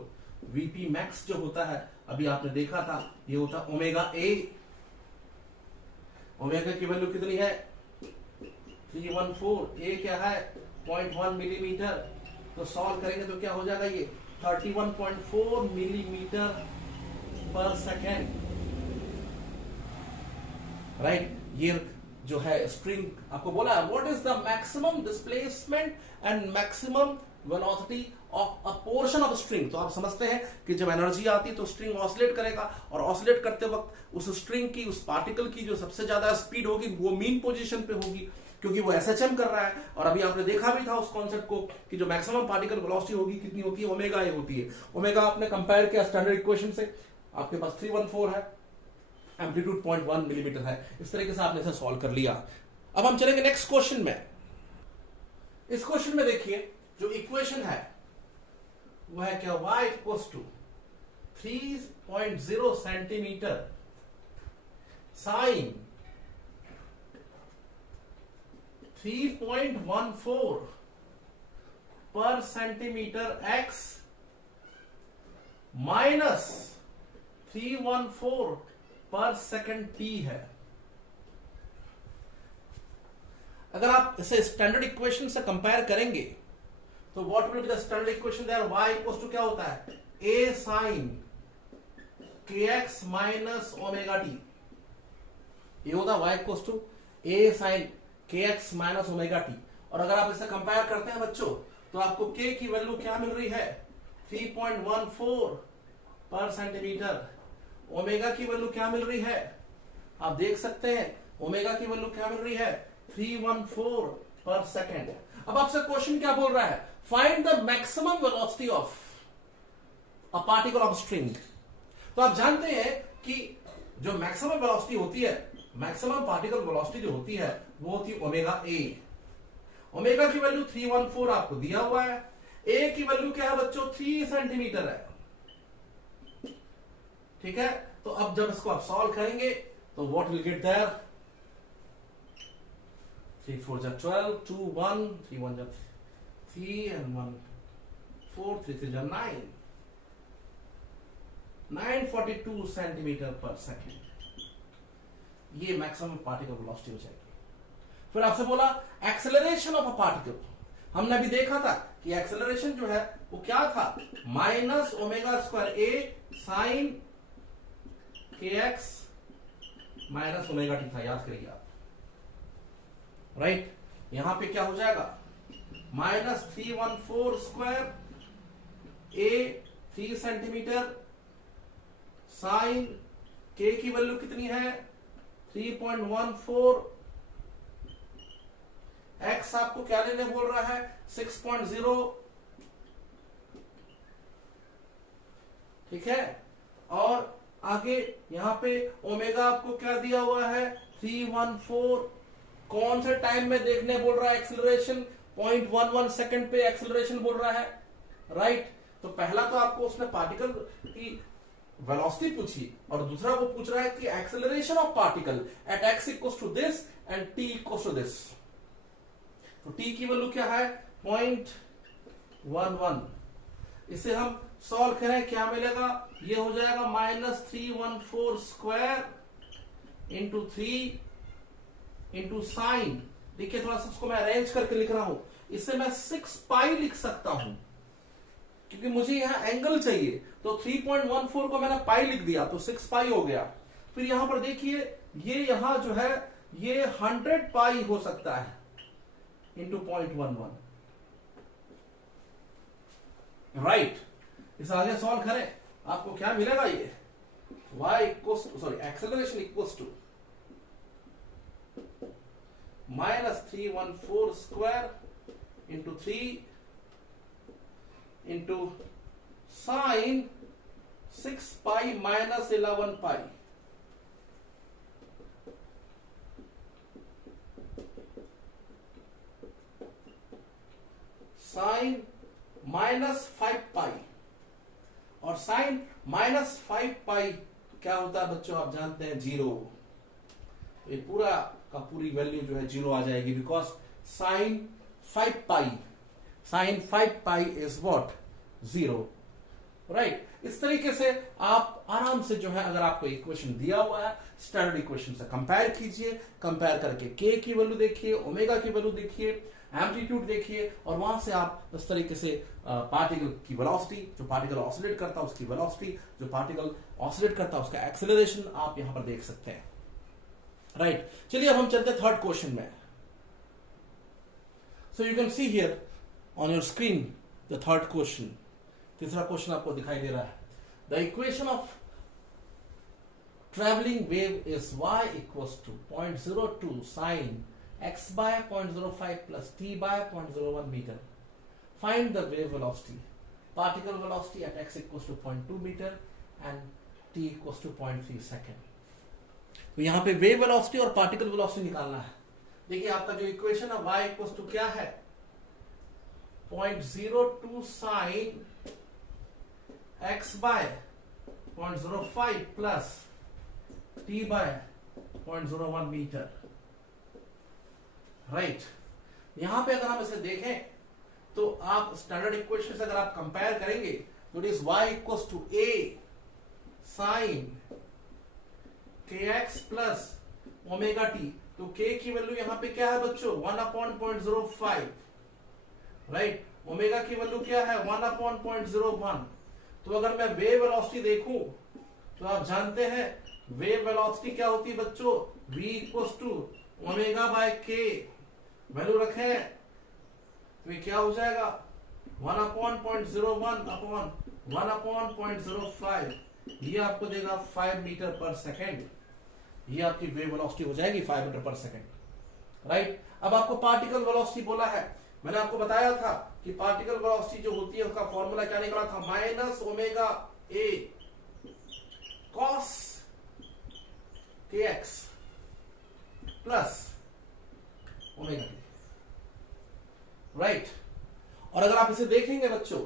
वीपी मैक्स जो होता है अभी आपने देखा था ये होता है ओमेगा ए. ओमेगा की वैल्यू कितनी है 314, ए क्या है 0.1 मिलीमीटर. तो सॉल्व करेंगे तो क्या हो जाएगा ये 31.4 मिलीमीटर पर सेकेंड, राइट. ये जो है स्ट्रिंग आपको बोला है what is the maximum displacement and maximum velocity of a portion of string. तो आप समझते हैं कि जब एनर्जी आती है तो स्ट्रिंग ऑसिलेट करेगा और ऑसिलेट करते वक्त उस स्ट्रिंग की, उस पार्टिकल की जो सबसे ज्यादा स्पीड होगी वो मीन पोजीशन पे होगी क्योंकि वो एसएचएम कर रहा है. और अभी आपने देखा भी था उस कॉन्सेप्ट को कि जो मैक्सिमम पार्टिकल वेलोसिटी होगी कितनी होती है, ओमेगा ए होती है. ओमेगा आपने कंपेयर किया स्टैंडर्ड इक्वेशन से, आपके पास 314 है, एम्पलीट्यूड 0.1 मिलीमीटर है. इस तरीके से आपने इसे सॉल्व कर लिया. अब हम चलेंगे नेक्स्ट क्वेश्चन में. इस क्वेश्चन में देखिए जो इक्वेशन है वो है क्या, y equals to 3.0 centimetre sine 3.14 per centimetre x minus 314 पर सेकंड t है. अगर आप इसे स्टैंडर्ड इक्वेशन से कंपेयर करेंगे तो what will be the standard equation there, y equals to क्या होता है a sin kx minus omega t. ये होता है y equals to a sin kx minus omega t. और अगर आप इसे कंपेयर करते हैं बच्चों तो आपको k की वैल्यू क्या मिल रही है 3.14 पर सेंटीमीटर. ओमेगा की वैल्यू क्या मिल रही है, आप देख सकते हैं ओमेगा की वैल्यू क्या मिल रही है 314 पर सेकेंड. अब आपसे क्वेश्चन क्या बोल रहा है, find the maximum velocity of a particle of string. तो आप जानते हैं कि जो मैक्सिमम वेलोसिटी होती है, मैक्सिमम पार्टिकल वेलोसिटी जो होती है वो होती है ओमेगा ए. ओमेगा की वैल्यू 314 आपको दिया हुआ है. ए की वैल्यू क्या है बच्चों 3 सेंटीमीटर है. ठीक है. तो अब जब इसको आप सॉल्व करेंगे तो व्हाट विल गेट देयर, 3 4 जा 12, 2 1, 3 1 जा 3 and 1 4, 3 3 जा 9, 942 सेंटीमीटर पर सेकेंड. ये मैक्सिमम पार्टिकल वेलोसिटी हो जाएगी. फिर आपसे बोला एक्सेलरेशन ऑफ अ पार्टिकल. हमने अभी देखा था कि एक्सेलरेशन जो है वो क्या था, माइनस ओमेगा स्क्वायर ए साइन के एक्स माइनस ओमेगा टी था, याद करिए आप. राइट. यहां पे क्या हो जाएगा माइनस 314 स्क्वायर ए 3 सेंटीमीटर साइन के की वैल्यू कितनी है 3.14, एक्स आपको क्या लेने बोल रहा है 6.0. ठीक है. और आगे यहां पे ओमेगा आपको क्या दिया हुआ है 314. कौन से टाइम में देखने बोल रहा है एक्सेलरेशन, 0.11 सेकंड पे एक्सेलरेशन बोल रहा है. राइट। तो पहला तो आपको उसने पार्टिकल की वेलोसिटी पूछी और दूसरा वो पूछ रहा है कि acceleration of particle at x equals to this and t equals to this. तो t की वैल्यू क्या है 0.11। इसे हम सॉल्व करें, क्या मिलेगा, ये हो जाएगा -314 स्क्वायर इंटू 3 इंटू साइन। देखिए थोड़ा सा उसको मैं अरेंज करके लिख रहा हूं, इसे मैं 6 पाई लिख सकता हूं क्योंकि मुझे यहां एंगल चाहिए। तो 3.14 को मैंने पाई लिख दिया तो 6 पाई हो गया। फिर यहां पर देखिए ये यहां जो है ये 100 पाई हो सकता है इंटू 0.11, राइट। इस आगे सॉल्व करें, आपको क्या मिलेगा, ये y equals sorry acceleration equals to -314 square into 3 into sine 6 pi minus 11 pi. Sine -5 pi और साइन -5 पाई क्या होता है बच्चों, आप जानते हैं 0। ये पूरा का पूरी वैल्यू जो है 0 आ जाएगी because sign 5 pi is what 0, right. इस तरीके से आप आराम से जो है अगर आपको इक्वेशन दिया हुआ है स्टैंडर्ड इक्वेशन से कंपेयर कीजिए, कंपेयर करके k की वैल्यू देखिए, ओमेगा की वैल्यू देखिए, एम्पलीट्यूड देखिए और वहां से आप इस तरीके से पार्टिकल की वेलोसिटी, जो पार्टिकल ऑसिलेट करता है उसकी वेलोसिटी, जो पार्टिकल ऑसिलेट करता है उसका एक्सेलरेशन आप यहां पर देख सकते हैं, राइट। चलिए अब हम चलते हैं थर्ड क्वेश्चन में। So you can see here on your screen the third question. तीसरा क्वेश्चन आपको दिखाई दे रहा है। The equation of travelling wave is y equals to 0.02 sine x by 0.05 plus t by 0.01 meter. Find the wave velocity. Particle velocity at x equals to 0.2 meter and t equals to 0.3 second. तो यहां पे wave velocity और particle velocity निकालना है। देखिए आपका जो equation है y इक्वल्स टू क्या है 0.02 sine x by 0.05 plus t by 0.01 metre, right. यहां पे अगर हम इसे देखें तो आप स्टैंडर्ड इक्वेशन से अगर आप कंपेयर करेंगे तो it is y equals to a sine kx plus omega t. तो k की वैल्यू यहां पे क्या है बच्चों 1/0.05, राइट। ओमेगा की वैल्यू क्या है 1/0.01। तो अगर मैं वेव वेलोसिटी देखूं तो आप जानते हैं वेव वेलोसिटी क्या होती है बच्चों v equals to omega by k। Value रखें तो ये क्या हो जाएगा 1/0.01 अपॉन 1/0.05। ये आपको देगा 5 मीटर पर सेकेंड। ये आपकी वेव वेलोसिटी हो जाएगी 5 मीटर पर सेकेंड, राइट। अब आपको पार्टिकल वेलोसिटी बोला है। मैंने आपको बताया था कि पार्टिकल वेलोसिटी जो होती है उसका फॉर्मूला क्या निकला था माइनस ओमेगा ए cos kx plus omega t, right. और अगर आप इसे देखेंगे बच्चों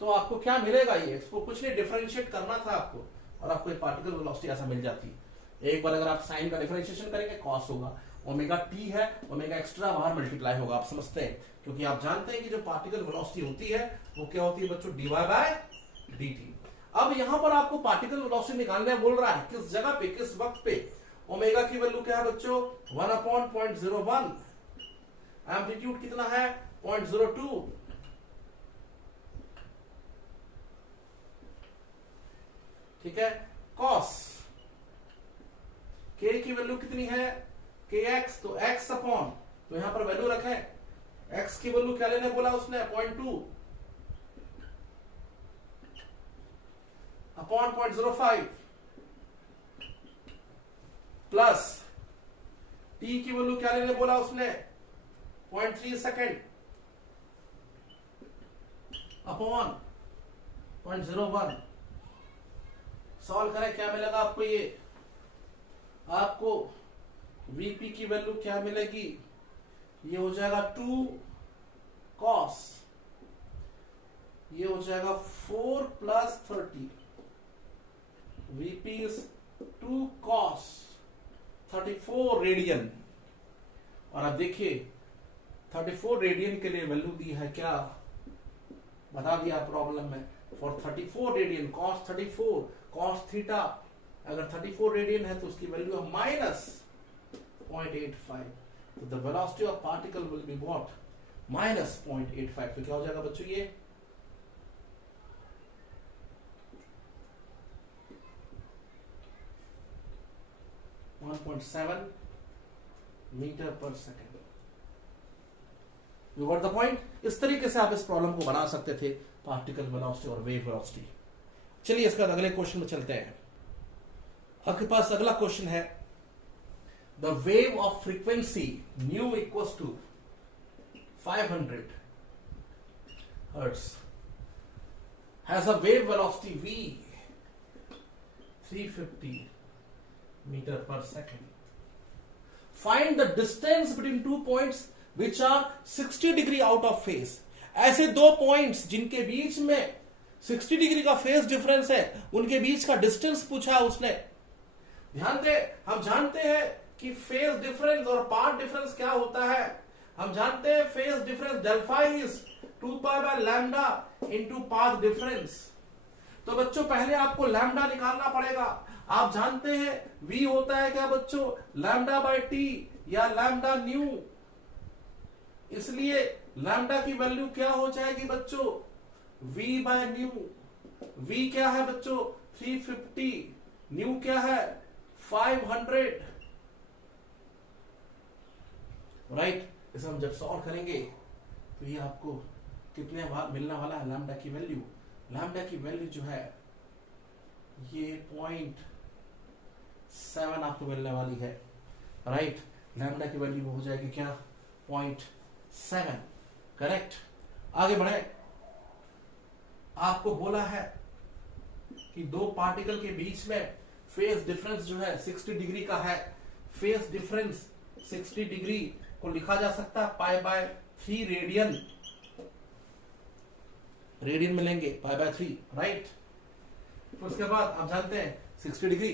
तो आपको क्या मिलेगा, ये इसको कुछ नहीं डिफरेंशिएट करना था आपको और आपको पार्टिकल वेलोसिटी ऐसा मिल जाती है। एक बार अगर आप साइन का डिफरेंशिएशन करेंगे कॉस होगा, ओमेगा टी है, ओमेगा एक्स्ट्रा बाहर मल्टीप्लाई होगा। आप समझते हैं क्योंकि आप जानते हैं कि जो पार्टिकल वेलोसिटी होती है वो क्या होती है बच्चों dy बाय dt। अब यहां पर आपको पार्टिकल वेलोसिटी निकालने बोल रहा है, किस जगह पे, किस वक्त पे। ओमेगा की वैल्यू क्या है बच्चों 1/0.01, एम्पलीट्यूड कितना है 0.02, ठीक है। कॉस k की वैल्यू कितनी है kx, तो x अपॉन, तो यहां पर वैल्यू रखें x की वैल्यू क्या लेने बोला उसने 0.2 अपॉन 0.05 प्लस t की वैल्यू क्या लेने बोला उसने 0.3 सेकेंड अपॉन 0.01। सॉल्व करें क्या मिलेगा आपको, ये आपको Vp की वैल्यू क्या मिलेगी, ये हो जाएगा 2 cos ये हो जाएगा 4 + 30 VP is 2 cos 34 रेडियन। और अब देखिए 34 रेडियन के लिए वैल्यू दी है क्या, बता दिया प्रॉब्लम में। For 34 radian cos 34 cos theta, अगर 34 रेडियन है तो उसकी वैल्यू है -0.85। तो the velocity of particle will be what, -0.85। तो क्या हो जाएगा बच्चों, ये .7 metre per second. You got the point. इस तरीके से आप इस प्रॉब्लम को बना सकते थे, पार्टिकल वेलोसिटी और वेव वेलोसिटी। चलिए इसके बाद अगले क्वेश्चन में चलते हैं। आपके पास अगला क्वेश्चन है, the wave of frequency nu equals to 500 hertz has a wave velocity v 350 metre per second. Find the distance between two points which are 60 degree out of phase. ऐसे दो पॉइंट्स जिनके बीच में 60 डिग्री का phase difference है, उनके बीच का distance पूछा है उसने। ध्यान दे, हम जानते हैं कि फेस डिफरेंस और पाथ डिफरेंस क्या होता है। हम जानते हैं phase difference delta is 2π/λ into path difference. तो बच्चों पहले आपको लैम्डा निकालना पड़ेगा। आप जानते हैं v होता है क्या बच्चों, λ/t या लैम्डा न्यू। इसलिए लैम्डा की वैल्यू क्या हो जाएगी बच्चों, v/न्यू। v क्या है बच्चों 350, न्यू क्या है 500। राइट, इसे हम जब सॉल्व करेंगे तो ये आपको कितने बार मिलने वाला है लैम्डा की वैल्यू। लैम्डा की वैल्यू जो है ये 0.7 आपको मिलने वाली है। राइट, लैम्डा की वैल्यू हो जाएगी क्या 0.7। करेक्ट। आगे बढ़े। आपको बोला है कि दो पार्टिकल के बीच में फेस डिफरेंस जो है 60 डिग्री का है। फेस डिफरेंस 60 डिग्री को लिखा जा सकता है π/3 रेडियन। रेडियन में लेंगे π/3। राइट, तो उसके बाद आप जानते हैं 60 डिग्री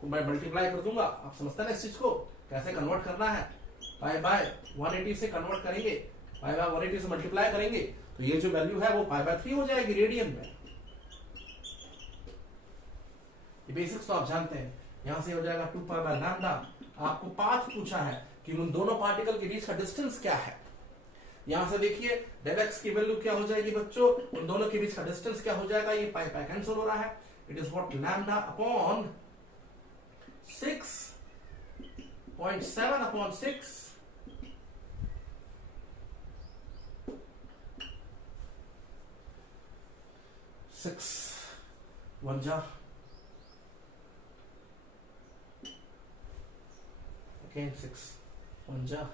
को मैं मल्टीप्लाई कर दूंगा। आप समझते हैं इस चीज को कैसे कन्वर्ट करना है। π/180 से कन्वर्ट करेंगे, π/180 से मल्टीप्लाई करेंगे तो ये जो वैल्यू है वो π/3 हो जाएगी रेडियन में। ये बेसिक्स तो आप जानते हैं। यहां से हो जाएगा 2π/λ। आपको पाथ पूछा है कि उन दोनों पार्टिकल के बीच का डिस्टेंस क्या है। यहां से देखिए डेल एक्स की वैल्यू क्या हो जाएगी बच्चों, उन दोनों के बीच का डिस्टेंस क्या हो जाएगा, ये पाई कैंसिल हो रहा है। It is what λ/6.7/6। 6 1 jar again 6 1 jar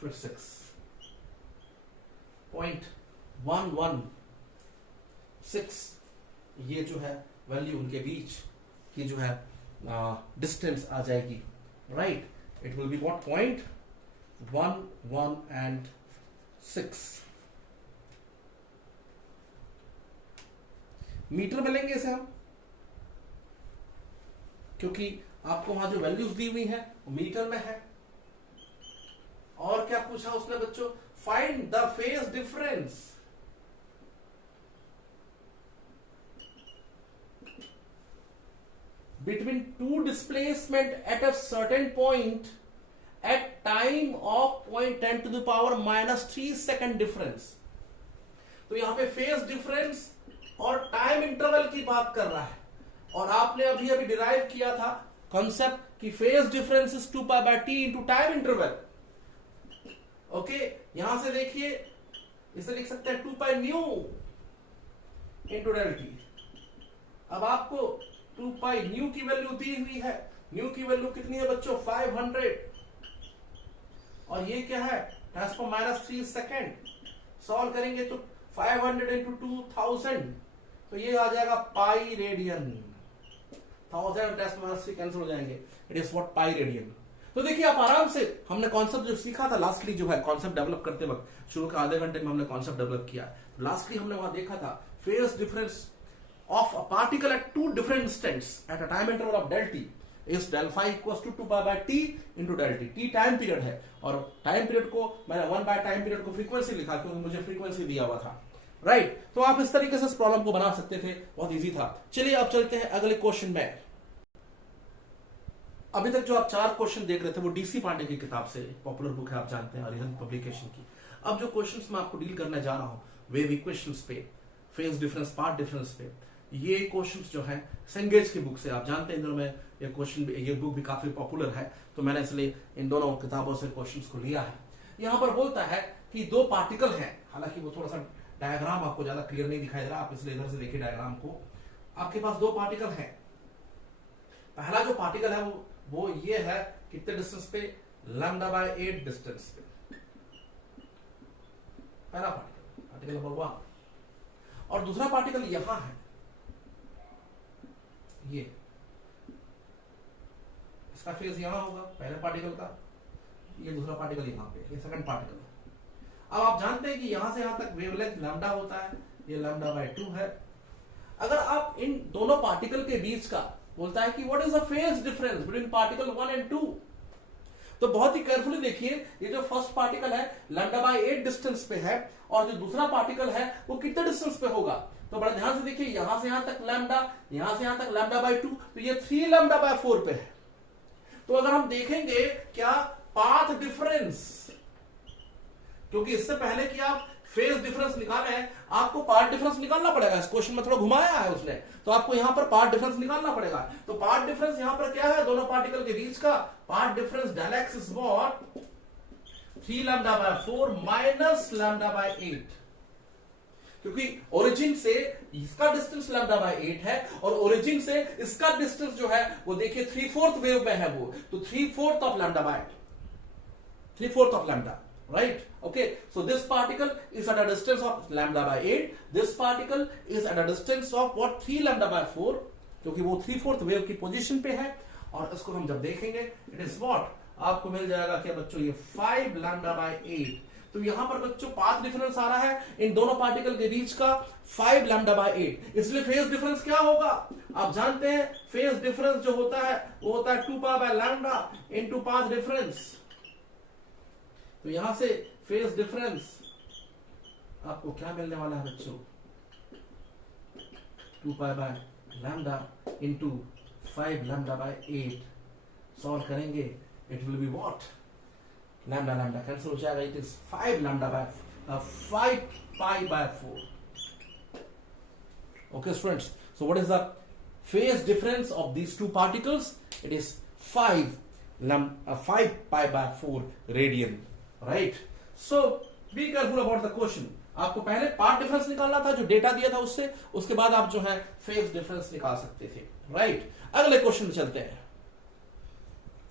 फिर 6.116। ये जो है वैल्यू उनके बीच की जो है डिस्टेंस आ जाएगी। Right, it will be what 0.116 metre में लेंगे इसे हम, क्योंकि आपको वहां जो वैल्यूज दी हुई है वो मीटर में है। और क्या पूछा उसने बच्चों, find the phase difference between two displacement at a certain point at time of 0.10⁻³ second difference। तो यहां पे फेज डिफरेंस और टाइम इंटरवल की बात कर रहा है। और आपने अभी अभी डिराइव किया था कॉन्सेप्ट कि phase difference is 2π/t into time interval. Okay, यहां से देखिए इसे लिख सकते हैं 2π/ν इंटू डेल टी। अब आपको 2π/ν की वैल्यू दी हुई है। न्यू की वैल्यू कितनी है बच्चों 500। और ये क्या है 10⁻³ सेकेंड। सॉल्व करेंगे तो 500 इंटू 2000 तो ये आ जाएगा पाई रेडियन। 1000 10⁻³ कैंसिल हो जाएंगे। It is what pi radian. तो देखिए आप आराम से, हमने कॉन्सेप्ट जो सीखा था लास्टली जो है, कॉन्सेप्ट डेवलप करते वक्त शुरू के आधे घंटे में हमने कॉन्सेप्ट डेवलप किया। लास्टली हमने वहां देखा था phase difference of a particle at two different instants at a time interval of del t is del phi equals to 2 pi by t into del t. T time period है और time period को मैंने 1 by time period को frequency लिखा क्योंकि मुझे frequency दिया हुआ था, राइट। तो आप इस तरीके से इस प्रॉब्लम को बना सकते थे, बहुत इजी था। चलिए अब चलते हैं अगले क्वेश्चन में। अभी तक जो आप 4 क्वेश्चन देख रहे थे वो डीसी पांडे की किताब से, पॉपुलर बुक है आप जानते हैं, अरिहंत पब्लिकेशन की। अब जो क्वेश्चंस मैं आपको डील करने जा रहा हूं वेव इक्वेशंस पे, फेज डिफरेंस, पार्ट डिफरेंस पे, ये क्वेश्चंस जो है सेंगेज की बुक से, आप जानते हैं इन दोनों में ये क्वेश्चन, ये बुक भी काफी पॉपुलर है, तो मैंने इसलिए इन दोनों किताबों से क्वेश्चंस को लिया है। यहां पर बोलता है कि 2 पार्टिकल हैं, हालांकि वो थोड़ा सा डायग्राम आपको ज्यादा क्लियर नहीं दिखाई दे रहा, आप इसलिए इधर से देखिए डायग्राम को। आपके पास 2 पार्टिकल हैं। पहला जो पार्टिकल है वो ये है कितने डिस्टेंस पे, लैम्डा बाय 8 डिस्टेंस पे, पहला पार्टिकल, पार्टिकल नंबर 1। और दूसरा पार्टिकल यहां है, ये इसका फेज यहां होगा पहले पार्टिकल का, ये दूसरा पार्टिकल यहां पे, ये सेकंड पार्टिकल। अब आप जानते हैं कि यहां से यहां तक वेवलेंथ लैम्डा होता है, ये लैम्डा बाय 2 है। अगर आप इन दोनों पार्टिकल के बीच का बोलता है कि what is the phase difference between particle 1 and 2, तो बहुत ही केयरफुली देखिए, ये जो फर्स्ट पार्टिकल है लैम्डा बाय 8 डिस्टेंस पे है और जो दूसरा पार्टिकल है वो कितने डिस्टेंस पे होगा, तो बड़ा ध्यान से देखिए, यहां से यहां तक लैम्डा, यहां से यहां तक लैम्डा बाय 2, तो ये 3 लैम्डा बाय 4 पे है। तो अगर हम देखेंगे क्या पाथ डिफरेंस, क्योंकि इससे पहले कि आप फेज डिफरेंस निकाले हैं आपको पार्ट डिफरेंस निकालना पड़ेगा। इस क्वेश्चन में थोड़ा घुमाया है उसने, तो आपको यहां पर पार्ट डिफरेंस निकालना पड़ेगा। तो पार्ट डिफरेंस यहां पर क्या है, दोनों पार्टिकल के बीच का path difference del x is what, 3 lambda by 4 माइनस लैम्डा बाय 8, क्योंकि ओरिजिन से इसका डिस्टेंस लैम्डा बाय 8 है और ओरिजिन से इसका डिस्टेंस जो है वो देखिए 3/4 वेव में है वो, तो 3/4 of lambda by 3/4 of lambda, right? Okay, so this particle is at a distance of lambda by 8, this particle is at a distance of what, 3 lambda by 4, क्योंकि वो 3/4 वेव की पोजीशन पे है। और इसको हम जब देखेंगे इट इज व्हाट, आपको मिल जाएगा क्या बच्चों, ये 5 लैम्डा बाय 8। तो यहां पर बच्चों पाथ डिफरेंस आ रहा है इन दोनों पार्टिकल के बीच का 5 लैम्डा बाय 8, इसलिए फेज डिफरेंस क्या होगा, आप जानते हैं फेज डिफरेंस जो होता है वो होता है 2 pi by lambda into path difference. तो यहां से फेज डिफरेंस आपको क्या मिलने वाला है बच्चों, 2 pi by lambda into 5 lambda by 8। Solve करेंगे it will be what, lambda lambda cancel हो जाएगा, it is 5 lambda by 5 pi by 4। Okay students, so what is the phase difference of these 2 particles, it is 5 pi by 4 radian, right. So be careful about the question, आपको पहले path difference निकालना था जो data दिया था उससे, उसके बाद आप जो है फेज डिफरेंस निकाल सकते थे, राइट। अगले क्वेश्चन में चलते हैं।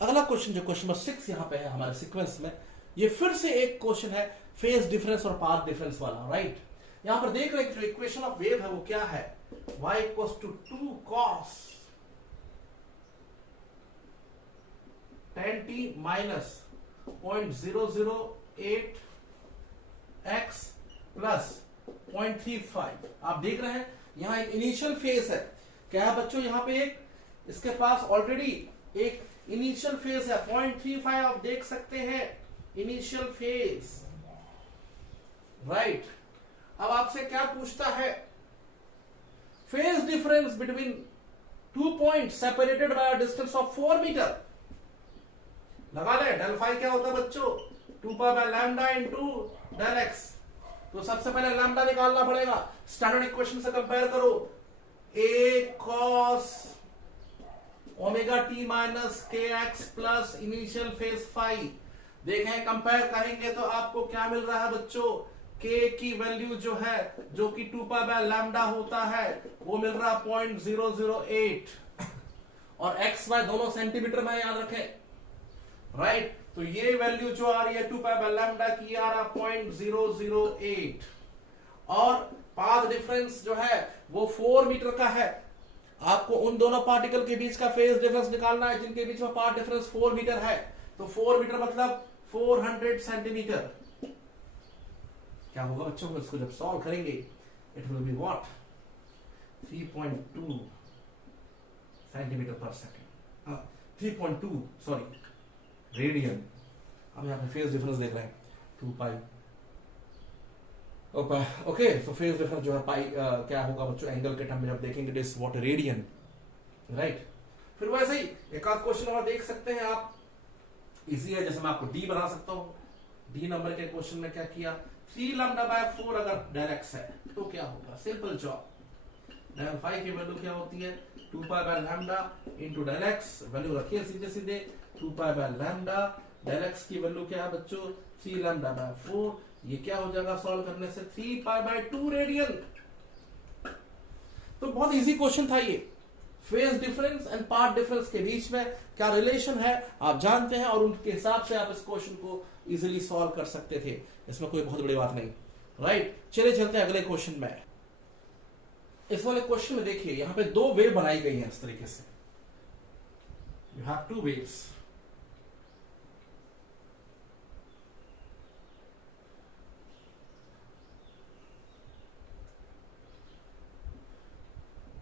अगला क्वेश्चन जो क्वेश्चन नंबर 6 यहां पे है हमारे सीक्वेंस में, ये फिर से एक क्वेश्चन है फेज डिफरेंस और पाथ डिफरेंस वाला, राइट। यहां पर देख रहे हैं कि जो इक्वेशन ऑफ वेव है वो क्या है, y equals to 2 cos 10t minus 0.008 x plus 0.35। आप देख रहे हैं यहां एक इनिशियल फेज है, क्या है बच्चों, यहां पे एक इसके पास ऑलरेडी एक इनिशियल फेज है 0.35, आप देख सकते हैं इनिशियल फेज, राइट। अब आपसे क्या पूछता है, phase difference between 2 point separated by a distance of 4 metre. लगा ले, डेल फाई क्या होता है बच्चों, 2 pi by lambda into del X. तो सबसे पहले लैम्डा निकालना पड़ेगा, स्टैंडर्ड इक्वेशन से कंपेयर करो, a cos omega T minus के X plus initial phase phi. देखें कंपेयर करेंगे तो आपको क्या मिल रहा है बच्चों, k की वैल्यू जो है जो कि 2 पाई बाय लैम्डा होता है वो मिल रहा 0.008 और x y दोनों सेंटीमीटर में याद रखें, राइट। तो ये वैल्यू जो आ रही है 2 पाई बाय लैम्डा की आ रहा 0.008 और पाथ डिफरेंस जो है वो 4 मीटर का है। आपको उन दोनों पार्टिकल के बीच का फेज डिफरेंस निकालना है जिनके बीच में पाथ डिफरेंस 4 मीटर है। तो 4 मीटर मतलब 400 सेंटीमीटर। क्या होगा बच्चों, को इसको जब सॉल्व करेंगे it will be what 3.2 centimetre पर सेकेंड, 3.2 सॉरी रेडियन। हम यहाँ पे फेज डिफरेंस देख रहे हैं 2 पाई। ओके, तो फेज डिफरेंस जो है पाई क्या होगा बच्चों, एंगल के टर्म में जब देखेंगे it is what radian, right. फिर वैसे ही एक आध क्वेश्चन और देख सकते हैं आप, इजी है, जैसे मैं आपको डी बना सकता हूं। डी नंबर के क्वेश्चन में क्या किया, 3 लैम्डा बाय 4 अगर डेल एक्स है तो क्या होगा, सिंपल जॉब। डेल फाई की वैल्यू क्या होती है, 2 pi by lambda into del x, value रखिए सीधे सीधे 2 pi by lambda, del x की वैल्यू क्या है बच्चों 3 लैम्डा बाय 4, ये क्या हो जाएगा सॉल्व करने से 3 पाई बाय 2 रेडियन। तो बहुत इजी क्वेश्चन था ये। Phase difference and path difference के बीच में क्या रिलेशन है आप जानते हैं, और उनके हिसाब से आप इस क्वेश्चन को इजीली सॉल्व कर सकते थे, इसमें कोई बहुत बड़ी बात नहीं, राइट। चले चलते हैं अगले क्वेश्चन में। इस वाले क्वेश्चन में देखिए यहां पे 2 वेव बनाई गई हैं इस तरीके से, you have 2 waves.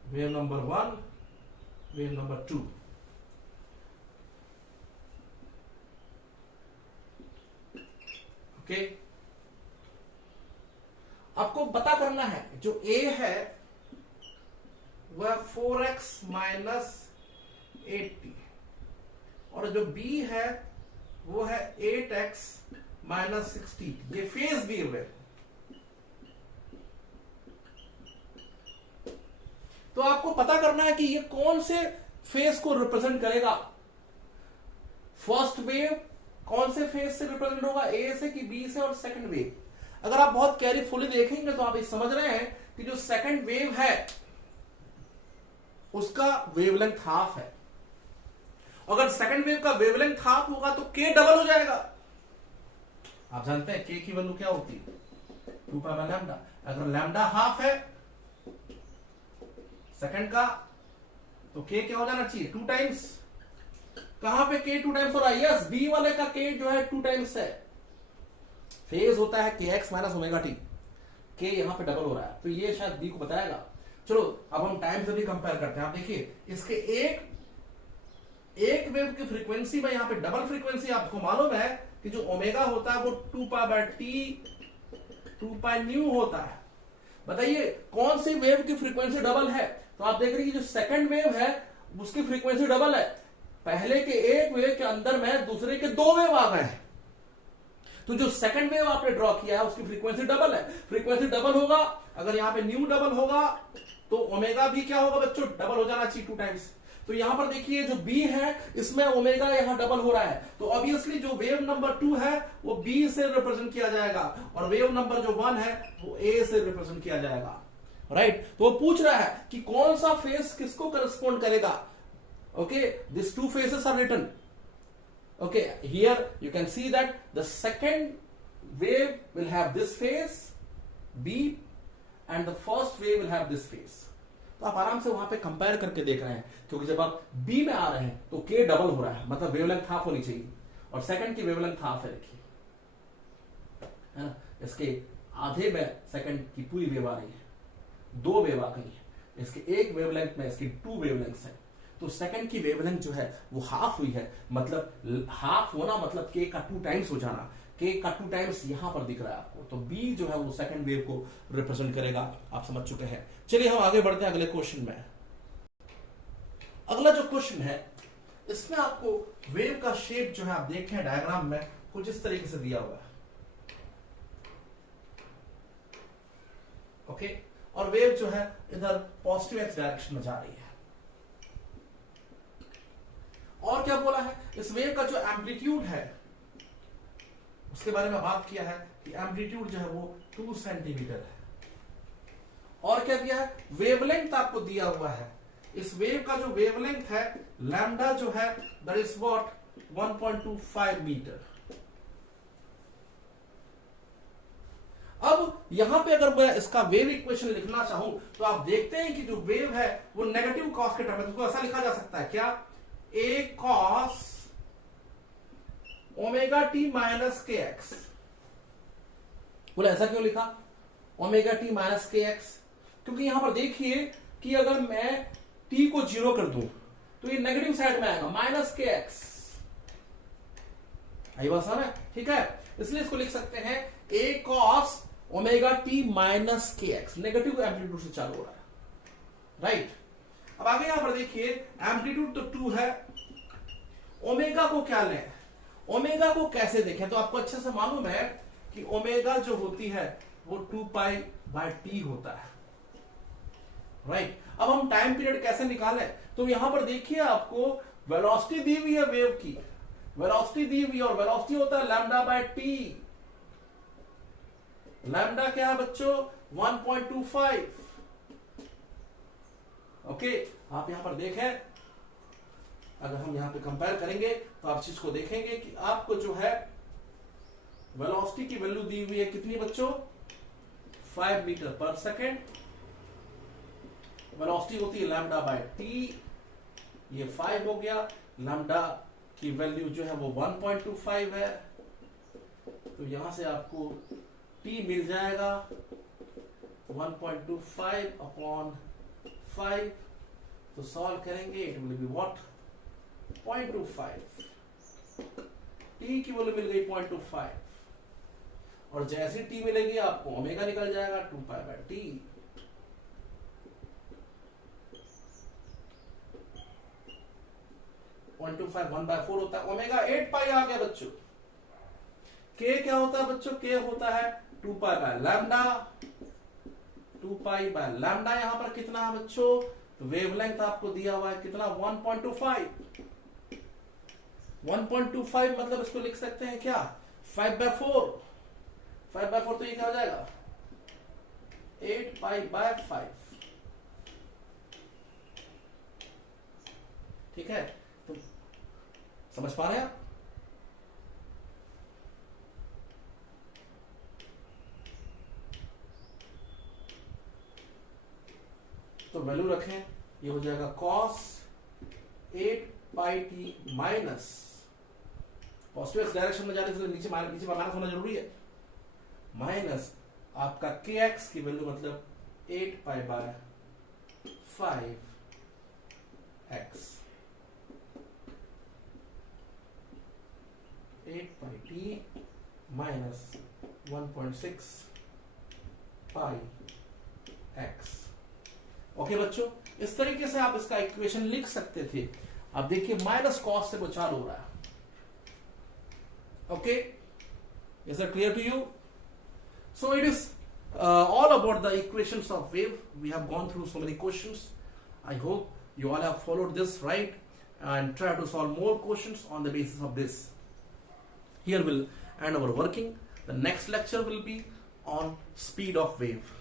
Wave number 1, wave number 2। Okay, आपको पता करना है जो A है वह 4x माइनस 8t, और जो B है वो है 8x माइनस 60। ये फेज वेव है। तो आपको पता करना है कि ये कौन से फेज को रिप्रेजेंट करेगा। फर्स्ट वेव कौन से फेज से रिप्रेजेंट होगा, ए से कि बी से, और सेकंड वेव। अगर आप बहुत केयरफुली देखेंगे तो आप ये समझ रहे हैं कि जो सेकंड वेव है उसका वेवलेंथ हाफ है। अगर सेकंड वेव का वेवलेंथ हाफ होगा तो के डबल हो जाएगा। आप जानते हैं के की वैल्यू क्या होती है, 2 पाई बाय लैम्डा। अगर लैम्डा हाफ है सेकंड का तो के क्या हो जाना चाहिए 2 टाइम्स। कहां पे के 2 टाइम्स हो रहा है, यस बी वाले का के जो है 2 टाइम्स है। फेज होता है के एक्स माइनस ओमेगा टी, के यहां पे डबल हो रहा है, तो ये शायद बी को बताएगा। चलो अब हम टाइम से भी कंपेयर करते हैं। आप देखिए इसके एक वेव की फ्रीक्वेंसी में यहां पे डबल फ्रीक्वेंसी, आपको मालूम है कि जो ओमेगा होता है वो 2 pi by T 2 pi new होता है। बताइए कौन सी वेव की फ्रीक्वेंसी डबल है, तो आप देख रहे हैं कि जो सेकंड वेव है उसकी फ्रीक्वेंसी डबल है। पहले के एक वेव के अंदर में दूसरे के 2 वेव आ गए हैं, तो जो सेकंड वेव आपने ड्रॉ किया है उसकी फ्रीक्वेंसी डबल है। फ्रीक्वेंसी डबल होगा, अगर यहां पे न्यू डबल होगा तो ओमेगा भी क्या होगा बच्चों, डबल हो जाना चाहिए 2 टाइम्स। तो यहां पर देखिए जो बी है इसमें ओमेगा यहां डबल हो रहा है, तो ऑब्वियसली जो वेव नंबर 2 है वो बी से रिप्रेजेंट किया जाएगा, और वेव नंबर जो 1 है वो ए से रिप्रेजेंट किया जाएगा, राइट। तो वो पूछ रहा है कि कौन सा फेस किसको करस्पॉन्ड करेगा। Okay, this 2 phases are written. Okay, here you can see that the second wave will have this phase B and the first wave will have this phase. तो आप आराम से वहां पे कंपेयर करके देख रहे हैं, क्योंकि जब आप B में आ रहे हैं तो K डबल हो रहा है, मतलब वेवलेंथ हाफ होनी चाहिए, और सेकंड की वेवलेंथ हाफ है, देखिए है ना। इसके आधे में सेकंड की पूरी वेव आ रही है, 2 वेव आ गई है, इसके एक वेवलेंथ में इसकी 2 वेवलेंथ है, तो सेकंड की वेवलेंथ जो है वो हाफ हुई है, मतलब हाफ होना मतलब के का 2 टाइम्स हो जाना, के का 2 टाइम्स यहां पर दिख रहा है आपको, तो बी जो है वो सेकंड वेव को रिप्रेजेंट करेगा। आप समझ चुके हैं। चलिए हम आगे बढ़ते हैं अगले क्वेश्चन में। अगला जो क्वेश्चन है इसमें आपको वेव का शेप जो है आप देखें डायग्राम में कुछ इस तरीके से दिया हुआ है, ओके, और वेव जो है इधर पॉजिटिव एक्स डायरेक्शन में जा रही है। और क्या बोला है, इस वेव का जो एम्पलीट्यूड है उसके बारे में बात किया है कि एम्पलीट्यूड जो है वो 2 सेंटीमीटर है। और क्या दिया है, वेवलेंथ आपको दिया हुआ है। इस वेव का जो वेवलेंथ है लैम्डा जो है दैट इज व्हाट 1.25 मीटर। अब यहां पे अगर मैं इसका वेव इक्वेशन लिखना चाहूं तो आप देखते हैं कि जो वेव है वो नेगेटिव कॉस के टर्म में, उसको ऐसा लिखा जा सकता है क्या, a cos omega T minus के एक्स। बोले ऐसा क्यों लिखा ओमेगा टी माइनस के एक्स? क्योंकि यहां पर देखिए कि अगर मैं टी को 0 कर दूं तो ये नेगेटिव साइड में आएगा, माइनस के एक्स। आई बात समझ? ठीक है, इसलिए इसको लिख सकते हैं ए कॉस ओमेगा टी माइनस के एक्स। नेगेटिव एम्पलीट्यूड से चालू हो रहा है, राइट। अब आगे यहां पर देखिए एम्पलीट्यूड तो 2 है, ओमेगा को क्या लें, ओमेगा को कैसे देखें? तो आपको अच्छे से मालूम है कि ओमेगा जो होती है वो 2 पाई बाय टी होता है, राइट। अब हम टाइम पीरियड कैसे निकालें? तो यहां पर देखिए आपको वेलोसिटी दी हुई है वेव की, वेलोसिटी दी हुई और वेलोसिटी होता है लैम्डा बाय टी। लैम्डा क्या है बच्चों? 1.25। ओके, आप यहां पर देखें, अगर हम यहां पे कंपेयर करेंगे तो आप चीज को देखेंगे कि आपको जो है वेलोसिटी की वैल्यू दी हुई है कितनी बच्चों? 5 मीटर पर सेकेंड। वेलोसिटी होती है लैम्डा बाय टी, ये 5 हो गया। लैम्डा की वैल्यू जो है वो 1.25 है, तो यहां से आपको टी मिल जाएगा 1.25 अपॉन 5। तो सॉल्व करेंगे, it will be what? 0.25। T की वैल्यू मिल गई 0.25, और जैसे टी मिलेगी आपको ओमेगा निकल जाएगा 2 पाई बाय टी। .25 1/4 होता है, ओमेगा 8 पाई आ गया बच्चों। के क्या होता है बच्चों? के होता है 2 pi by lambda. 2 pi by lambda यहां पर कितना है बच्चों? तो वेवलेंथ आपको दिया हुआ है कितना? 1.25। 1.25 मतलब इसको लिख सकते हैं क्या? 5/4। 5/4 तो ये क्या हो जाएगा? 8 पाई बाय 5। ठीक है, तो समझ पा रहे हैं आप? तो वैल्यू रखें, ये हो जाएगा cos 8 pi T minus, positive X direction में जाने से नीचे माइनस होना जरूरी है, माइनस आपका के एक्स की वैल्यू मतलब 8 pi by 5 x. 8 pi T minus 1.6 pi x. Okay बच्चों, इस तरीके से आप इसका इक्वेशन लिख सकते थे। अब देखिए माइनस कॉस से वो चालू हो रहा है। Okay, is it clear to you? So it is all about the equations of wave. We have gone through so many questions. I hope you all have followed this right and try to solve more questions on the basis of this. Here will end our working. The next lecture will be on speed of wave.